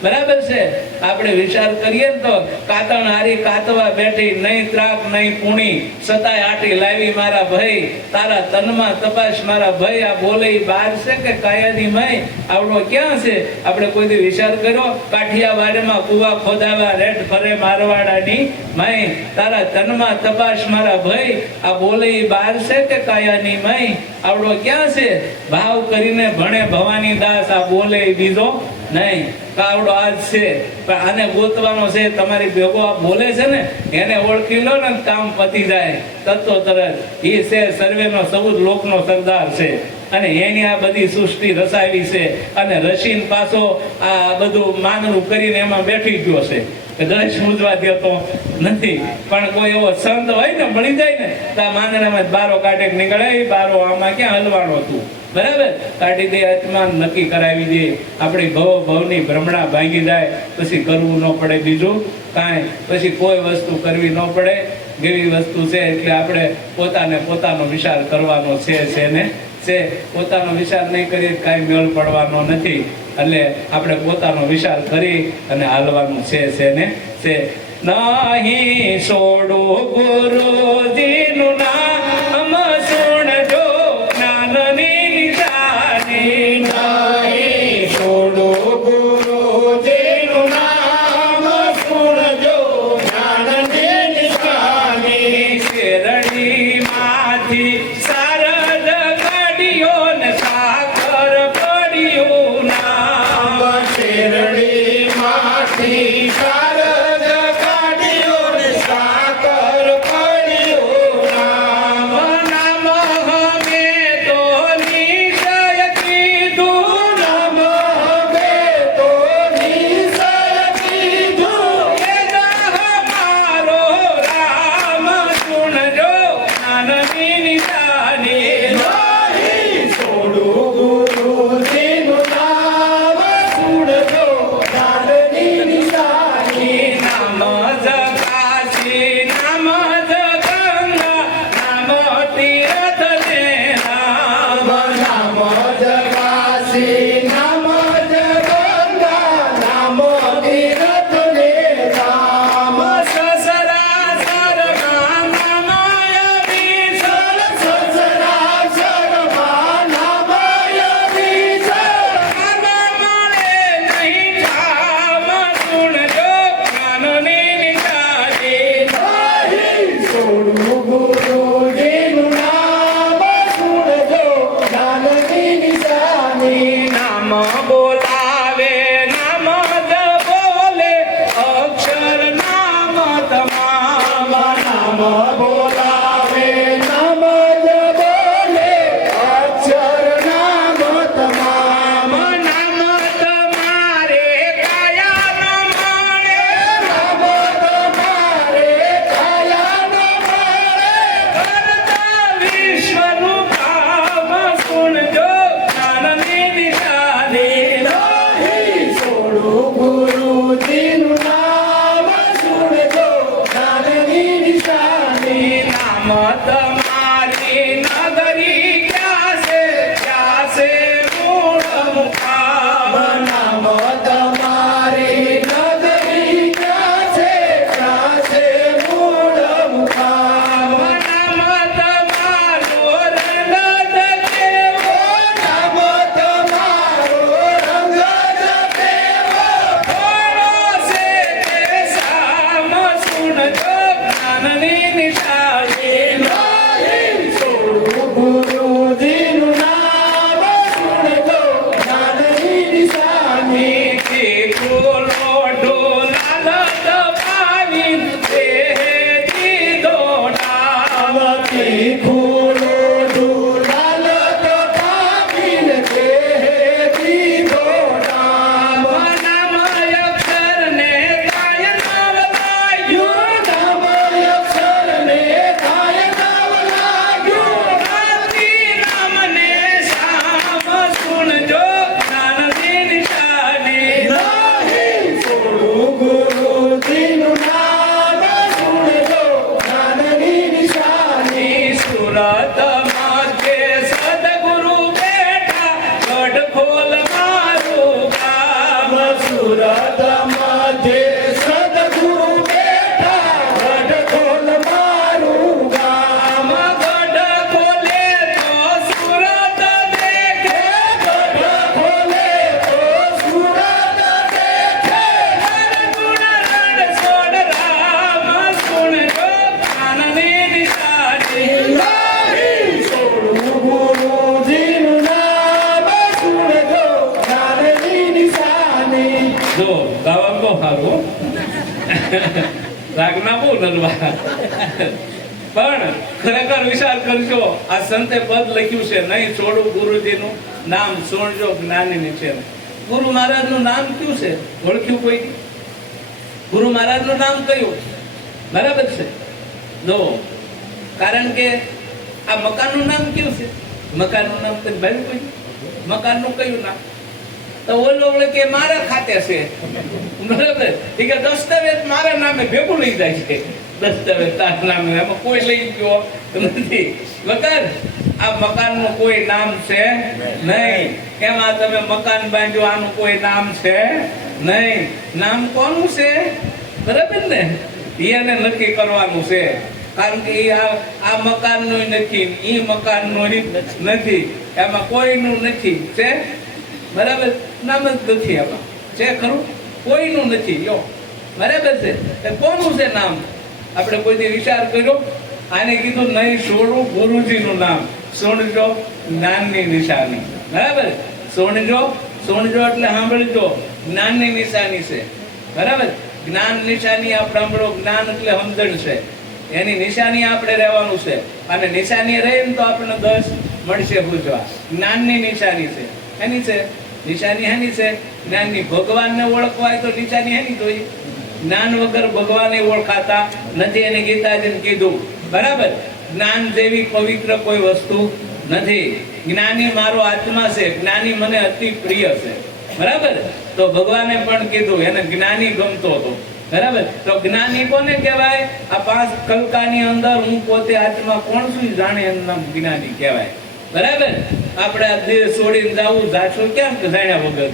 બરાબર છે. આપણે વિચાર કરીએ ને તો કાતણ હારી કાતવા બેઠી, નહીં ત્રાક નહીં પૂણી, છતાંય આટી લાવી મારા ભાઈ. તારા તનમાં તપાસ મારા ભાઈ, આ બોલે બાર છે કે કાયાની મય, આવડો ક્યાં છે? આપણે કોઈ દી વિચાર કર્યો? કાઠિયાવાડમાં કુવા ખોદાવા, રેટ ફરે મારવાડાની મય. તારા તનમાં તપાસ મારા ભાઈ, આ બોલે બાર છે કે કાયાની મય, આવડો ક્યાં છે? ભાવ કરીને ભણે ભવાની દાસ, આ બોલે બીજો નહીં. કાવડો આજ છે, પણ આને ગોતવાનો છે. તમારી ભેગો આ બોલે છે ને, એને ઓળખી લો ને, કામ પતી જાય તત્વ તરત. એ છે સર્વેનો સૌદ લોકનો સરદાર છે, અને એની આ બધી સૃષ્ટિ રસાવી છે. અને રસીન પાછો આ બધું માનવું કરીને એમાં બેઠી ગયો છે. દસ મૂંઝવા દેતો નથી. પણ કોઈ એવો સંત હોય ને, મળી જાય ને, તો આ માંદણામાં બારો કાઢે નીકળે. બારો આમાં ક્યાં હલવાનો હતું, બરાબર. કાઢી દે, આત્મા નક્કી કરાવી દે. આપણી ભવની ભ્રમણા ભાંગી જાય. પછી કરવું ન પડે બીજું કાંઈ, પછી કોઈ વસ્તુ કરવી ન પડે. એવી વસ્તુ છે. એટલે આપણે પોતાનો વિચાર કરવાનો છે ને છે. પોતાનો વિચાર નહીં કરીએ કાંઈ મેળ પડવાનો નથી. એટલે આપણે પોતાનો વિચાર કરી અને હાલવાનું છે ને છે. નહીં છોડો ગુરુજીનું નામ, સુણજો જ્ઞાનની નિશાની. નહીં છોડો ગુરુજીનું નામ, સુણજો જ્ઞાનની નિશાની. શેરડીમાંથી સારદ કાઢ્યો ને સાકર પડ્યું નામ. શેરડી ખોલો દુલાલ તો કાપીને તે દીધો નામ. નામ અક્ષરને કાય નામ લાગ્યું, નામ અક્ષરને કાય નામ લાગ્યું. આરતી નામને શામ સુણજો જ્ઞાનની નિશાની. નહીં છોડું ગુરુજીનું નામ, સુણજો જ્ઞાનની નિશાની. સુરતમાં જે સદગુરુ બેઠા ગઢ ખોલ મારું ગામ. સુરત મધ્યે સદગુરુ બેઠા, ગઢ ખોલ મારું ગામ. ગઢ ખોલે તો સુરત દેખે, ગઢ ખોલે તો સુરત દેખે. ગુણ રણ છોડ રામ સુણજો જ્ઞાનની નિશાની. નહીં છોડું ગુરુજીનું નામ, સુણજો જ્ઞાનની નિશાની. જો ગાવા બહુ સારું રાગના બહુ નરવા, પણ ખરેખર વિચાર કરજો આ સંતે પદ લખ્યું છે, નહીં છોડું ગુરુજીનું નામ, સુણજો જ્ઞાની છે. ગુરુ મહારાજનું નામ કયું છે? ઓળખ્યું કોઈ? ગુરુ મહારાજનું નામ કયું? બરાબર છે. જો કારણ કે આ મકાનનું નામ કયું છે? મકાનનું નામ તો ભાઈ કોઈ મકાનનું કયું નામ? તો ઓલો કે મારા ખાતે છે, બરાબર. એ કે દસ્તાવેજ મારા નામે ભેગું લઈ જાય છે, દસ્તાવેજ તારા નામે, એમાં કોઈ લઈ ગયો નથી. વગર આ મકાનનું કોઈ નામ છે નહીં. એમાં તમે મકાન બાંધ્યું, આનું કોઈ નામ છે નહીં. નામ કોનું છે? બરાબર ને? એને નક્કી કરવાનું છે, કારણ કે આ મકાનનું નથી, ઈ મકાનનું નથી, એમાં કોઈનું નથી. છે બરાબર? નામ જ નથી આમાં. છે ખરું? કોઈનું નથી. યો બરાબર છે. એ કોનું છે નામ? આપણે કોઈ વિચાર કર્યો? આને કીધું નહીં છોડું ગુરુજીનું નામ, સુણજો જ્ઞાનની નિશાની. બરાબર? સુણજો, સુણજો એટલે સાંભળજો, જ્ઞાનની નિશાની છે. બરાબર? જ્ઞાન નિશાની આપણે સાંભળો. જ્ઞાન એટલે સમજણ છે, એની નિશાની આપણે રહેવાનું છે. અને નિશાની રહીને તો આપણને 10 મળશે પૂછવા. જ્ઞાનની નિશાની છે. એની છે નિશાની. એની છે જ્ઞાનની. ભગવાનને ઓળખવા હોય તો નિશાની એની જોઈએ. જ્ઞાન વગર ભગવાને ઓળખાતા નથી, એને ગીતાજીને કીધું. બરાબર? જ્ઞાન જેવી પવિત્ર કોઈ વસ્તુ નથી. જ્ઞાની મારો આત્મા છે, જ્ઞાની મને અતિ પ્રિય છે. બરાબર? તો ભગવાને પણ કીધું, એને જ્ઞાની ગમતો હતો. બરાબર? તો જ્ઞાની કોને કહેવાય? આ 5 કલકાની અંદર હું પોતે આત્મા કોણ છું જાણે એનું નામ જ્ઞાની કહેવાય. બરાબર? આપણે આ દેહ છોડીને જવું, જાશું કેમ કે જાણ્યા વગર.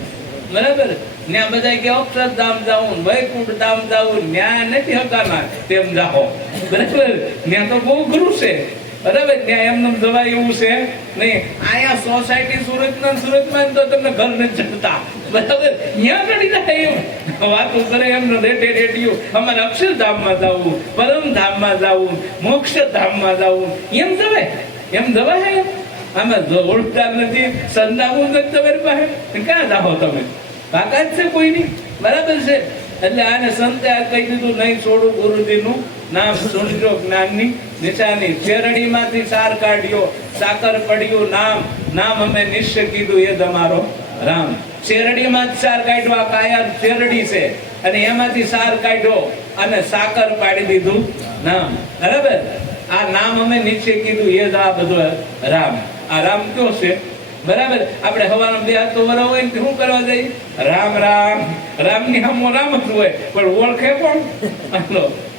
બરાબર? ત્યાં બધા કે અક્ષરધામ જાવું, વૈકુંઠ ધામ જાવું, ન્યા નથી હકાના તેમ જાઓ. બરાબર? ત્યાં તો બહુ ગુરુ છે. બરાબર? ત્યાં એમને જવાય એવું છે નહીં. અહીંયા સોસાયટી સુરતમાં તો તમને ઘર નથી જતા. બરાબર? ત્યાં ચડી જાય એમ વાતો કરે એમને રેડિયો. અમારે અક્ષરધામમાં જવું, પરમધામમાં જવું, મોક્ષધામમાં જવું, એમ જવાય? એમ જવાય? એમ આમાં ઓળખતા નથી, સંદાવું નથી તમારી પાસે, ક્યાં જાઓ તમે? બાકાત છે કોઈની. બરાબર છે? એટલે આને સંતે આ કહી દીધું, નહીં છોડું ગુરુજીનું નામ, સુણજો જ્ઞાનની નિશાની. શેરડીમાંથી સાર કાઢ્યો, સાકર પડ્યું નામ, નામ અમે નિશ્ચય કીધું એ તમારો રામ. શેરડીમાં જ સાર કાઢવા, કાયા શેરડી છે, અને એમાંથી સાર કાઢ્યો અને સાકર પાડી દીધું નામ. બરાબર? આ નામ અમે નિશ્ચય કીધું એ જ આ બધો રામ. આ રામ કયો છે? બરાબર? આપણે હવાનો 2 હાથ તો વરા હોય ને શું કરવા જઈએ? રામ રામ. રામ ની સામો રામ જ હોય, પણ ઓળખે કોણ?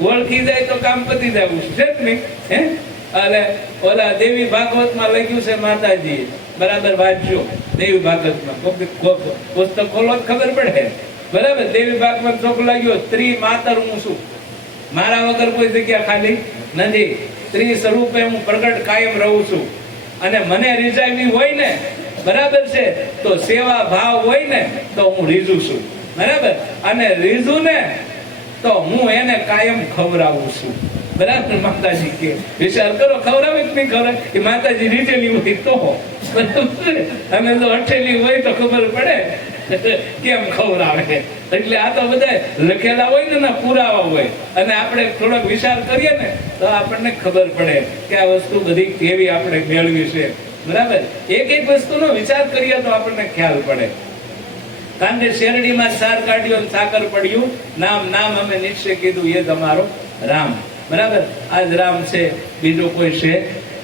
ઓળખી જાય તો કામ પતી જાય છે જ નહીં. હે? અને ઓલા દેવી ભાગવતમાં લખ્યું છે માતાજી. બરાબર? વાંચજો દેવી ભાગવતમાં, પુસ્તક ખોલો ખબર પડે. બરાબર? દેવી ભાગવત ચોક લાગ્યો, સ્ત્રી માતર હું છું, મારા વગર કોઈ જગ્યા ખાલી નથી. સ્ત્રી સ્વરૂપે હું પ્રગટ કાયમ રહું છું. અને મને રીઝાવી હોય ને, બરાબર છે, તો સેવા ભાવ હોય ને તો હું રીઝું છું. બરાબર? અને રીઝું ને તો હું એને કાયમ ખવડાવું છું. બરાબર? માતાજી કે વિચાર કરો, ખવડાવે કે નહીં ખવડાવે? એ માતાજી રીઝેલી હોય તો. બરાબર? અને જો અઠેલી હોય તો ખબર પડે કેમ ખવડાવે. એટલે આ તો બધા લખેલા હોય ને એના પુરાવા હોય, અને આપણે થોડોક વિચાર કરીએ ને તો આપણને ખબર પડે કે આ વસ્તુ બધી કેવી આપણે મેળવી છે. બરાબર, એક એક વસ્તુનો વિચાર કરીએ તો આપણને ખ્યાલ પડે. કારણ કે શેરડીમાં સાર કાઢ્યો અને સાકર પડ્યું, નામ નામ અમે નિશ્ચય કીધું એ તમારો રામ. બરાબર, આ જ રામ છે, બીજો કોઈ છે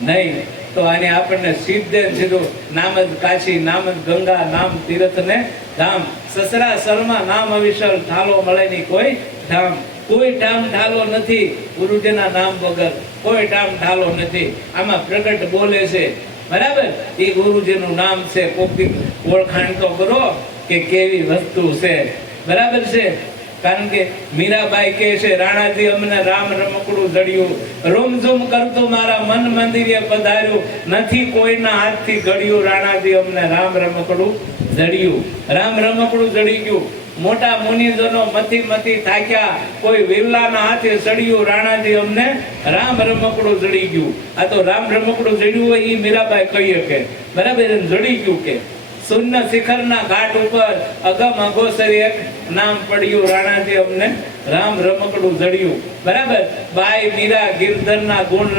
નહીં. તો આને આપણને સીધે સીધું નામ જ કાશી, નામ જ ગંગા, નામ તીર્થ ને ધામ. સસરા સરમાં નામ અવિસર, ઠાલો મળે ની કોઈ ધામ. કોઈ ઠામ ઠાલો નથી ગુરુજીના નામ વગર, કોઈ ઠામ ઠાલો નથી. આમાં પ્રગટ બોલે છે. બરાબર, એ ગુરુજીનું નામ છે. કોકી ઓળખાણ તો કરો કે કેવી વસ્તુ છે. બરાબર છે, કારણ કે મીરાબાઈ કહે છે, રાણાજી અમને રામ રમકડું જડ્યું, રોમઝોમ કરતું મારા મન મંદિરે પધાર્યું, નથી કોઈના હાથથી ઘડ્યું, રાણાજી અમને રામ રમકડું જડ્યું. રામ રમકડું જડી ગયું. મોટા મુનિજનો મથી મથી થાક્યા, કોઈ વિરલાના હાથે ચડ્યું, રાણાજી અમને રામ રમકડું જડી ગયું. આ તો રામ રમકડું જડ્યું હોય એ મીરાબાઈ કહીએ કે બરાબર જડી ગયું. કે શૂન્ય શિખરના ઘાટ ઉપર અગમ અઘોસરી એક નામ પડ્યું, રાણાજી અમને રામ રમકડું જડ્યું. બરાબર, બાઈ મીરા ગિરધરના ગુણ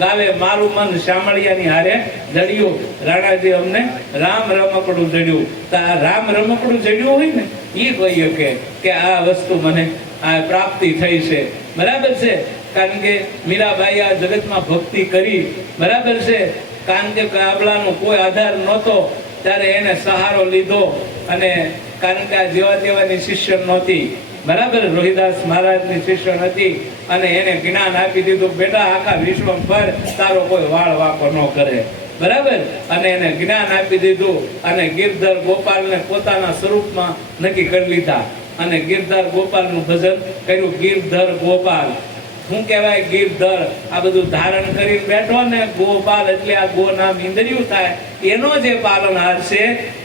ગાવે, મારું મન શામળિયાની હારે જડ્યું, રાણાજી અમને રામ રમકડું જડ્યું. તો આ રામ રમકડું જડ્યું હોય ને એ કહીએ કે આ વસ્તુ મને આ પ્રાપ્તિ થઈ છે. બરાબર છે, કારણ કે મીરાબાઈ આ જગતમાં ભક્તિ કરી. બરાબર છે, કારણ કે કાબલાનો કોઈ આધાર નહોતો ત્યારે એને સહારો લીધો. અને કારણ કે આ જેવા તેવાની શિષ્ય નહોતી. બરાબર, રોહિદાસ મહારાજની શિષ્ય હતી, અને એને જ્ઞાન આપી દીધું, બેટા આખા વિશ્વ પર તારો કોઈ વાળ વાંકો ન કરે. બરાબર, અને એને જ્ઞાન આપી દીધું. અને ગિરધર ગોપાલને પોતાના સ્વરૂપમાં નક્કી કરી લીધા, અને ગિરધર ગોપાલનું ભજન કર્યું. ગિરધર ગોપાલ શું કહેવાય? ગિરધર આ બધું ધારણ કરીને બેઠો ને, ગોપાલ એટલે આ ગો નામ ઇન્દ્રિયું થાય, એનો જે પાલનહાર છે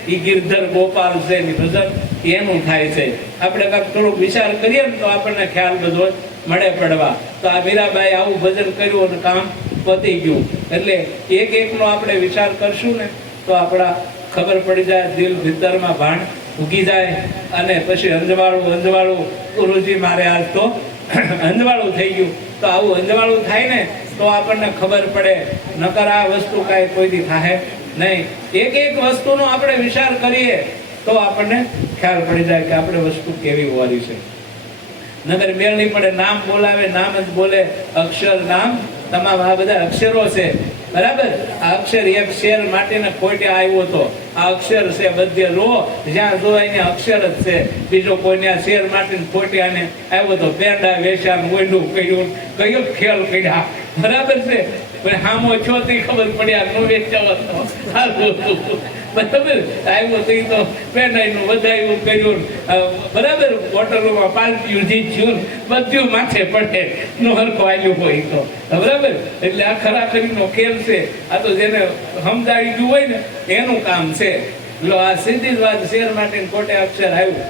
એ ગિરધર ગોપાલ છે. ભજન એનું થાય છે. આપણે કાંઈક થોડોક વિચાર કરીએ ને તો આપણને ખ્યાલ બધો મળે પડવા. તો આ મીરાબાઈ આવું ભજન કર્યું અને કામ પતી ગયું. એટલે એક એકનો આપણે વિચાર કરશું ને તો આપણા ખબર પડી જાય, દિલ ભીતરમાં ભાણ ઉગી જાય. અને પછી અંજવાળું ગુરુજી મારે આજ તો અંજવાળું થઈ ગયું. તો આવું અંજવાળું થાય ને તો આપણને ખબર પડે, નકર આ વસ્તુ કાંઈ કોઈથી થાય નહીં. એક એક વસ્તુનો આપણે વિચાર કરીએ તો આપણને ખ્યાલ પડી જાય કે આપણે વસ્તુ કેવી હોવાની છે. નગર મેળ નહીં પડે. નામ બોલાવે, નામ જ બોલે, અક્ષર નામ તમામ આ બધા અક્ષરો છે. બરાબર, આ અક્ષર એક શેર માટે ખોટે આવ્યો હતો. આ અક્ષર છે બધે રો જ્યાં જોવાય ને અક્ષર જ છે. બીજો કોઈને આ શેર માટે ખોટે આને આવ્યો હતો. પેંડા વેચાણ ઓયલું કર્યું, કયો ખેલ કર્યા. બરાબર છે, પણ હામો છો તે ખબર પડ્યા નો વેચાવ બરાબર આવ્યો તો પેંડાનું વધાયું કર્યું. બરાબર, હોટલોમાં પાલટીયું જીત્યું, બધું માથે પડે નો હરખો આવ્યું હોય તો. બરાબર, એટલે આ ખરાખરીનો ખેલ છે. આ તો જેને સમજાવી ગયું હોય ને એનું કામ છે. લો આ સીધી જ વાત, શેર માટે ખોટે અક્ષર આવ્યું.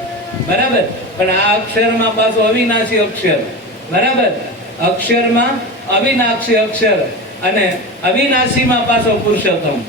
બરાબર, પણ આ અક્ષરમાં પાછો અવિનાશી અક્ષર. બરાબર, અક્ષરમાં અવિનાશી અક્ષર, અને અવિનાશીમાં પાછો પુરુષોત્તમ.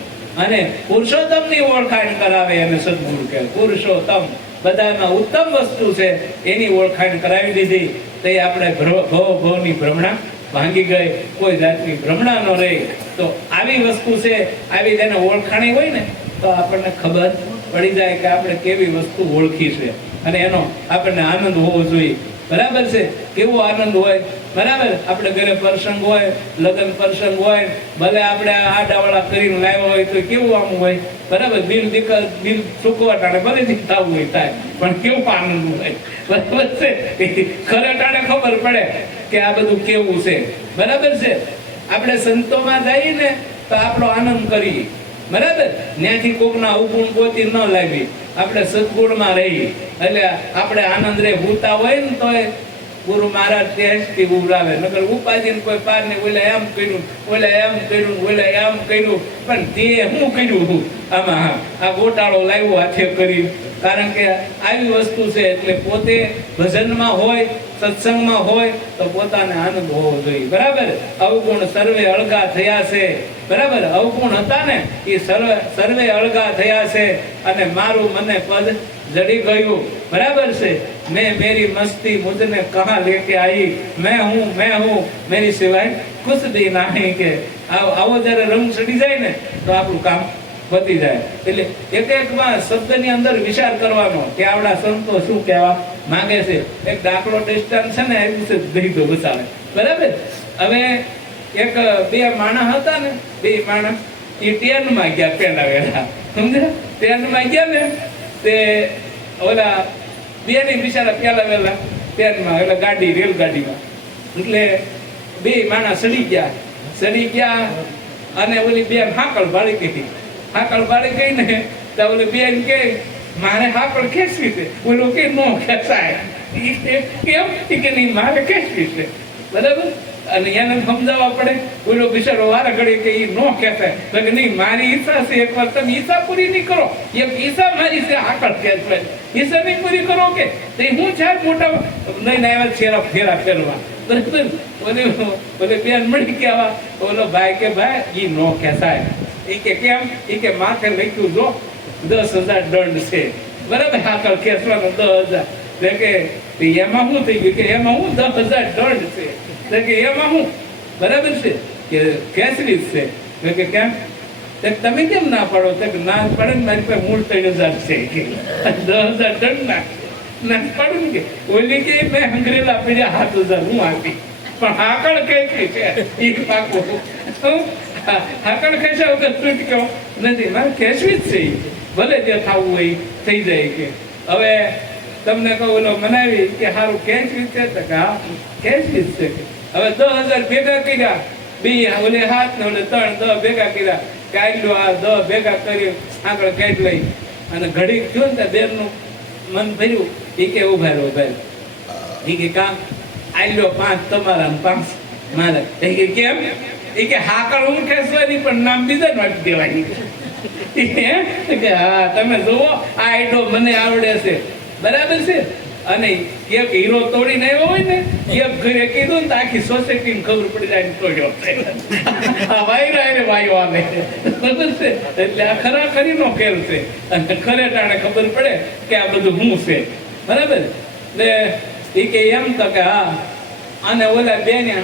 અને પુરુષોત્તમની ઓળખાણ કરાવે એને સદગુરુ કહે. પુરુષોત્તમ બધામાં ઉત્તમ વસ્તુ છે, એની ઓળખાણ કરાવી દીધી. તો એ આપણે ભવની ભ્રમણા ભાંગી ગઈ, કોઈ જાતની ભ્રમણા ન રહી. તો આવી વસ્તુ છે, આવી જેને ઓળખાણી હોય ને તો આપણને ખબર પડી જાય કે આપણે કેવી વસ્તુ ઓળખી છે, અને એનો આપણને આનંદ હોવો જોઈએ. બરાબર છે, કેવો આનંદ હોય. બરાબર, આપણે ઘરે પ્રસંગ હોય, લગ્ન પ્રસંગ હોય, ભલે આપણે આડાવાળા કરીને લાવ્યા હોય તો કેવું આમ હોય. બરાબર, બિલ ચૂકવટાને ભલે થવું હોય થાય, પણ કેવું આનંદ હોય. બરાબર છે, ખરેટાને ખબર પડે કે આ બધું કેવું છે. બરાબર છે, આપણે સંતોમાં જઈએ ને તો આપણો આનંદ કરીએ. બરાબર, ત્યાંથી કોકના અવગુણ ગોતી ન લાવી, આપણે સદગુણમાં રહીએ. એટલે આપણે આનંદ રે ભૂતા હોય ને તો ગુરુ મહારાજ ટેસ્ટથી ઉભરાવે. નકર ઉપાધિને કોઈ પાર ને ઓલા એમ કર્યું, ઓલા એમ કર્યું, ઓલા એમ કર્યું, પણ તે શું કર્યું આમાં? આ ગોટાળો લાવ્યો હાથે કરી. કારણ કે આવી વસ્તુ છે. એટલે પોતે ભજનમાં હોય, સત્સંગમાં હોય તો પોતાને આનંદ હોવો જોઈએ. બરાબર. અવગુણ સર્વે અળગા થયા છે. બરાબર. અવગુણ હતા ને એ સર્વે અળગા થયા છે અને મારું મને પદ જડી ગયું. બરાબર છે. મેં મેરી મસ્તી મુझने कहाँ लेके आई, मैं हूँ मेरी सिवाय कुछ भी नहीं. કે આવો જ્યારે રંગ ચડી જાય ને તો આપણું કામ પતી જાય. એટલે એક માં શબ્દની અંદર વિચાર કરવાનો કે આવડા સંતો શું કહેવા માંગે છે. એક દાખલો ડિસ્ટન્સ છે ને એ વિશે દઈ દો બસાવે. બરાબર. હવે એક બે માણસ હતા ને, બે માણસ એ ટ્રેનમાં ગયા પેલા વેલા, સમજ્યા? ટ્રેનમાં ગયા ને તે ઓલા બે ની બિચારા પેલા વેલા ટ્રેનમાં એટલે ગાડી રેલગાડીમાં એટલે બે માણસ સડી ગયા અને ઓલી બેન હાકળ ભાળી ગઈ. હાકળ ભાળી ગઈ ને તો ઓલી બેન કે મારે હાકળ ખેંચવી છે. ઓલો કે નો ખેંચાય. કેમ કે નહીં મારે ખેંચવી છે. બરાબર. અને એને સમજાવવા પડે. ઓલો બિચારો વારા ઘડી કે એ નો ખેંચાય. તો કે નહીં મારી ઈચ્છા છે, એકવાર તમે ઈચ્છા પૂરી નહીં કરો. એક ઈચ્છા મારી છે હાકળ ખેંચવાની, ઈચ્છા નહીં પૂરી કરો કે હું ચાર મોટા લઈને આવ્યા છેરા ફેરા ફેરવા. બરાબર. ઓલે બેન મળી ગયા. ઓલો ભાઈ કે ભાઈ ઈ નો ખેંચાય. એ કે કેમ? એ કે માથે લખ્યું જો 10,000 દંડ છે. બરાબર. હાકળ ખેંચવાનો 10,000. કે એમાં શું થઈ ગયું? કે એમાં હું 10,000 દંડ છે. કે એમાં હું બરાબર છે કે ખેંચવી જ છે. કે કેમ? તમે કેમ ના પાડો? ના પડે ને મારી પાસે મૂળ 3,000 છે કે 10,000 દંડ ના પાડું કે ઓલી કે મેં હંગરેલા પડ્યા 7,000 હું આપી પણ હાકળ ખેંચી છે એ પાકું. હાકળ ખેંચ્યા વગર છૂટક્યો નથી. મારે ખેંચવી જ છે. ભલે જે થવું હોય થઈ જાય. કે હવે તમને કહું ઓલો મનાવી કે સારું ખેંચવી છે તો કે હા ખેંચવી જ છે. હવે 10,000 ભેગા કર્યા. બે ઓલે 7 ને ઓલે 3 10 ભેગા કર્યા. કાઢ્યો આ 10 ભેગા કરી આગળ કાઢ લઈ અને ઘડી થયો ને બેન નું મન ભર્યું. એ કે ઉભા રહ્યો. એ કે કામ આલ્યો 5 તમારા 5 મારા. એ કે કેમ? એ કે હાકળ હું ખેંચવાની પણ નામ બીજા નું આપી દેવાની. કે હા તમે જુઓ આ આઈડો મને આવડે છે. બરાબર છે. અને એક હીરો તોડીને આવ્યો હોય ને એક ઘરે કીધું ને તો આખી સોસાયટી ને ખબર પડી જાય તોડ્યો. આ વાયરા એને વાયો આવે. બરાબર છે. એટલે આ ખરાખરી નો ખેલ છે અને ખરે ટાણે ખબર પડે કે આ બધું હું છે. બરાબર. એટલે એ કે એમ તો કે હા. અને ઓલા બેને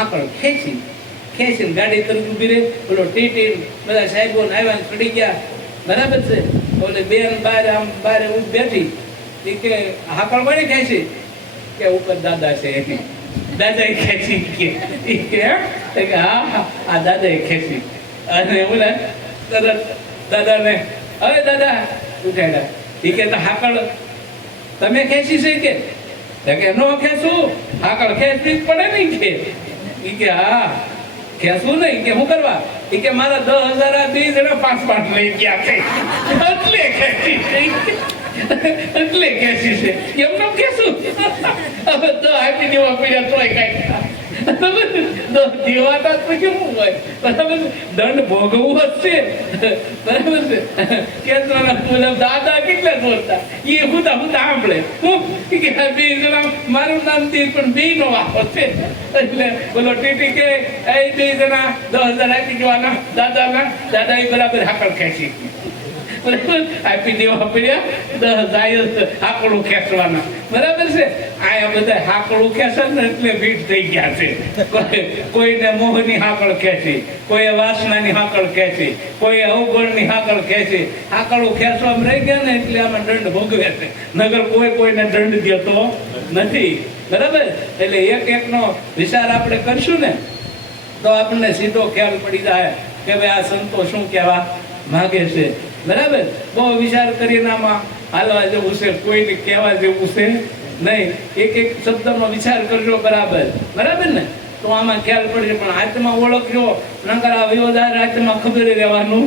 આકળ ખેંચીને ગાડી તરફ ઉભી રહી. ઓલો ટીટી બધા સાહેબો આવ્યા ને ચડી ગયા. બરાબર છે. ઓલે બેન બાર આમ બારે બેઠી. એ કે હાકળ કોની ખેંચી? કે ઉપર દાદા છે. દાદા એ ખેંચી કે હા આ દાદા એ ખેંચી. અને ઓલા તરત દાદાને હવે દાદા ઉઠાડ્યા. એ કે હાકળ તમે ખેંચી છે કે નો ખેંચું? હાકળ ખેંચવી જ પડે નહીં કે. એ કે હા ખેંચવું નહીં. કે શું કરવા? એ કે મારા 10,000 આ 2 જણા 5 લઈ ગયા છે એટલે ખેંચી છે. એટલે ખેંચી છે. એમનો ખેંચું હવે તો આપી દેવા પડ્યા તોય કઈ દેવાતા તો કેવું હોય? બરાબર. દંડ ભોગવવું જ છે. બરાબર છે. કે દાદા કેટલા દોડતા એ હુતા સાંભળે. હું કે 2 જણા મારું નામ દે પણ 2 નો વાપો છે. એટલે બોલો ટીટી કે એ 2 જણા 10,000 આપી દેવાના દાદાના. દાદા એ બરાબર હાકળ ખેંચી. આપી દેવા પડ્યા 10,000 હાકડું ખેંચવાના. બરાબર છે. આ બધા હાકડું ખેંચે ને એટલે ભીડ થઈ ગયા છે. કોઈને મોહની હાકળ ખેંચી, કોઈ વાસનાની હાકળ ખેંચી, કોઈ અવગણની હાકળ ખેંચી. હાકડું ખેંચવામાં રહી ગયા ને એટલે આમાં દંડ ભોગવે છે. નગર કોઈને દંડ દેતો નથી. બરાબર. એટલે એક નો વિચાર આપણે કરશું ને તો આપણને સીધો ખ્યાલ પડી જાય કે ભાઈ આ સંતો શું કહેવા માંગે છે. બરાબર. બહુ વિચાર કરીને આમાં હાલવા જેવું છે, કોઈને કહેવા જેવું છે નહીં. એક શબ્દમાં વિચાર કરજો. બરાબર. બરાબર ને? તો આમાં ખ્યાલ પડશે. પણ આત્મા ઓળખજો. નકર આ વ્યવધાર આત્મા ખબર રહેવાનું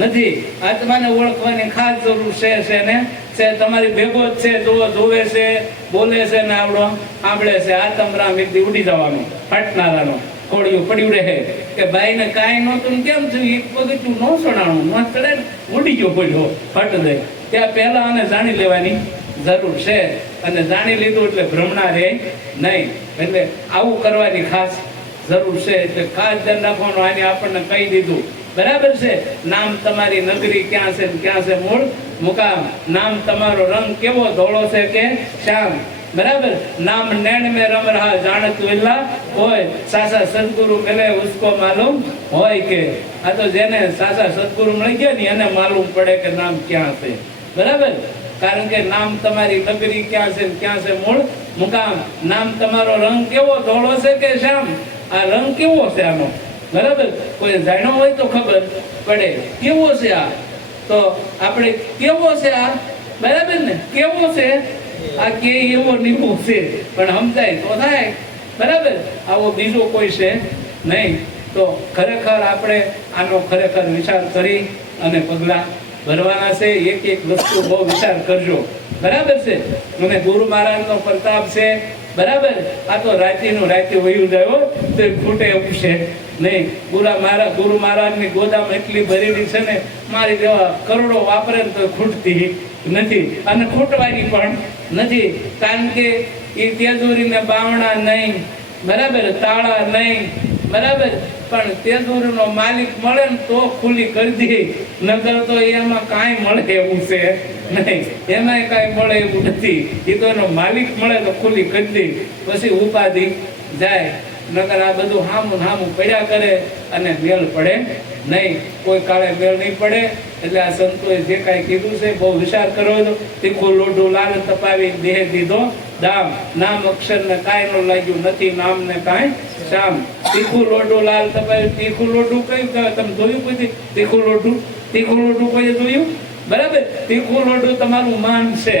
નથી. આત્માને ઓળખવાની ખાસ જરૂર છે ને છે તમારી ભેગો જ છે. જોવે છે, બોલે છે ને આવડો સાંભળે છે. આત્મરામ એક દી ઉડી જવાનું ફાટનારાનો ખોડિયું પડ્યું રહે કે ભાઈ ને કાંઈ નહોતું કેમ થયું? એક પગથિયું નો સણાણું ન ચડે ઉડી ગયો પડ્યો ફટ દે. ત્યાં પહેલા આને જાણી લેવાની જરૂર છે, અને જાણી લીધું એટલે ભ્રમણા રહે નહીં. એટલે આવું કરવાની ખાસ જરૂર છે. એટલે ખાસ ધ્યાન રાખવાનું. આને આપણને કહી દીધું, બરાબર છે. નામ તમારી નગરી ક્યાં છે ને ક્યાં છે મૂળ મુકામ. નામ તમારો રંગ કેવો, ધોળો છે કે શ્યામ, બરાબર. નામ નैन में रम रहा जानत विला હોય, સાસા સદગુરુ મિલે ઉસકો માલુમ હોય કે. આ તો જેને સાસા સદગુરુ મળી ગયા ને એને માલુમ પડે કે નામ ક્યાં છે, બરાબર. કારણ કે નામ તમારી નગરી ક્યાં છે ક્યાં છે મૂળ મુકામ. નામ તમારો રંગ કેવો, ધોળો છે કે શ્યામ. આ રંગ કેવો છે આનો, બરાબર. કોઈ જાણ્યો હોય તો ખબર પડે કેવો છે આ. તો આપણે કેવો છે આ, બરાબર ને. કેવો છે આ, કે એવો નીવો છે પણ સમજાય તો થાય, બરાબર. આવો બીજો કોઈ છે નહીં. તો ખરેખર આપણે આનો ખરેખર વિચાર કરી અને પગલા ભરવાના છે. એક એક વસ્તુ બહુ વિચાર કરજો, બરાબર છે. મને ગુરુ મહારાજનો પ્રતાપ છે, બરાબર. આ તો રાતીનું રાતે વયું જાય તો ખૂટે એવું છે નહીં. ગુરુ મહારાજની ગોદામ એટલી ભરેલી છે ને, મારી જેવા કરોડો વાપરે ને તો ખૂટતી નથી અને ખૂટવાની પણ નથી. કારણ કે એ તેજોરીને બાવણા નહીં, બરાબર, તાળા નહીં, બરાબર. પણ તેજોરીનો માલિક મળે ને તો ખુલ્લી કરી દે, નકર તો એમાં કાંઈ મળે એવું છે નહીં. એમાંય કાંઈ મળે એવું નથી. એ તો એનો માલિક મળે તો ખુલ્લી કરી દે, પછી ઉપાધિ જાય. નકર આ બધું હામું હામું પડ્યા કરે અને મેળ પડે નહીં. કોઈ કાળે મેળ નહીં પડે. એટલે આ સંતોએ જે કાંઈ કીધું છે બહુ વિચાર કરવો. તો તીખું લોઢું લાલ તપાવી દેહ દીધો દામ. નામ અક્ષર ને કાંઈ નો લાગ્યું નથી, નામ ને કાંઈ શામ. તીખું લોઢું લાલ તપાવી. તીખું લોઢું કયું કહેવાય, તમે જોયું કોઈ તીખું લોઢું? તીખું લોઢું કોઈ જોયું, બરાબર. તીખું લોઢું તમારું માન છે.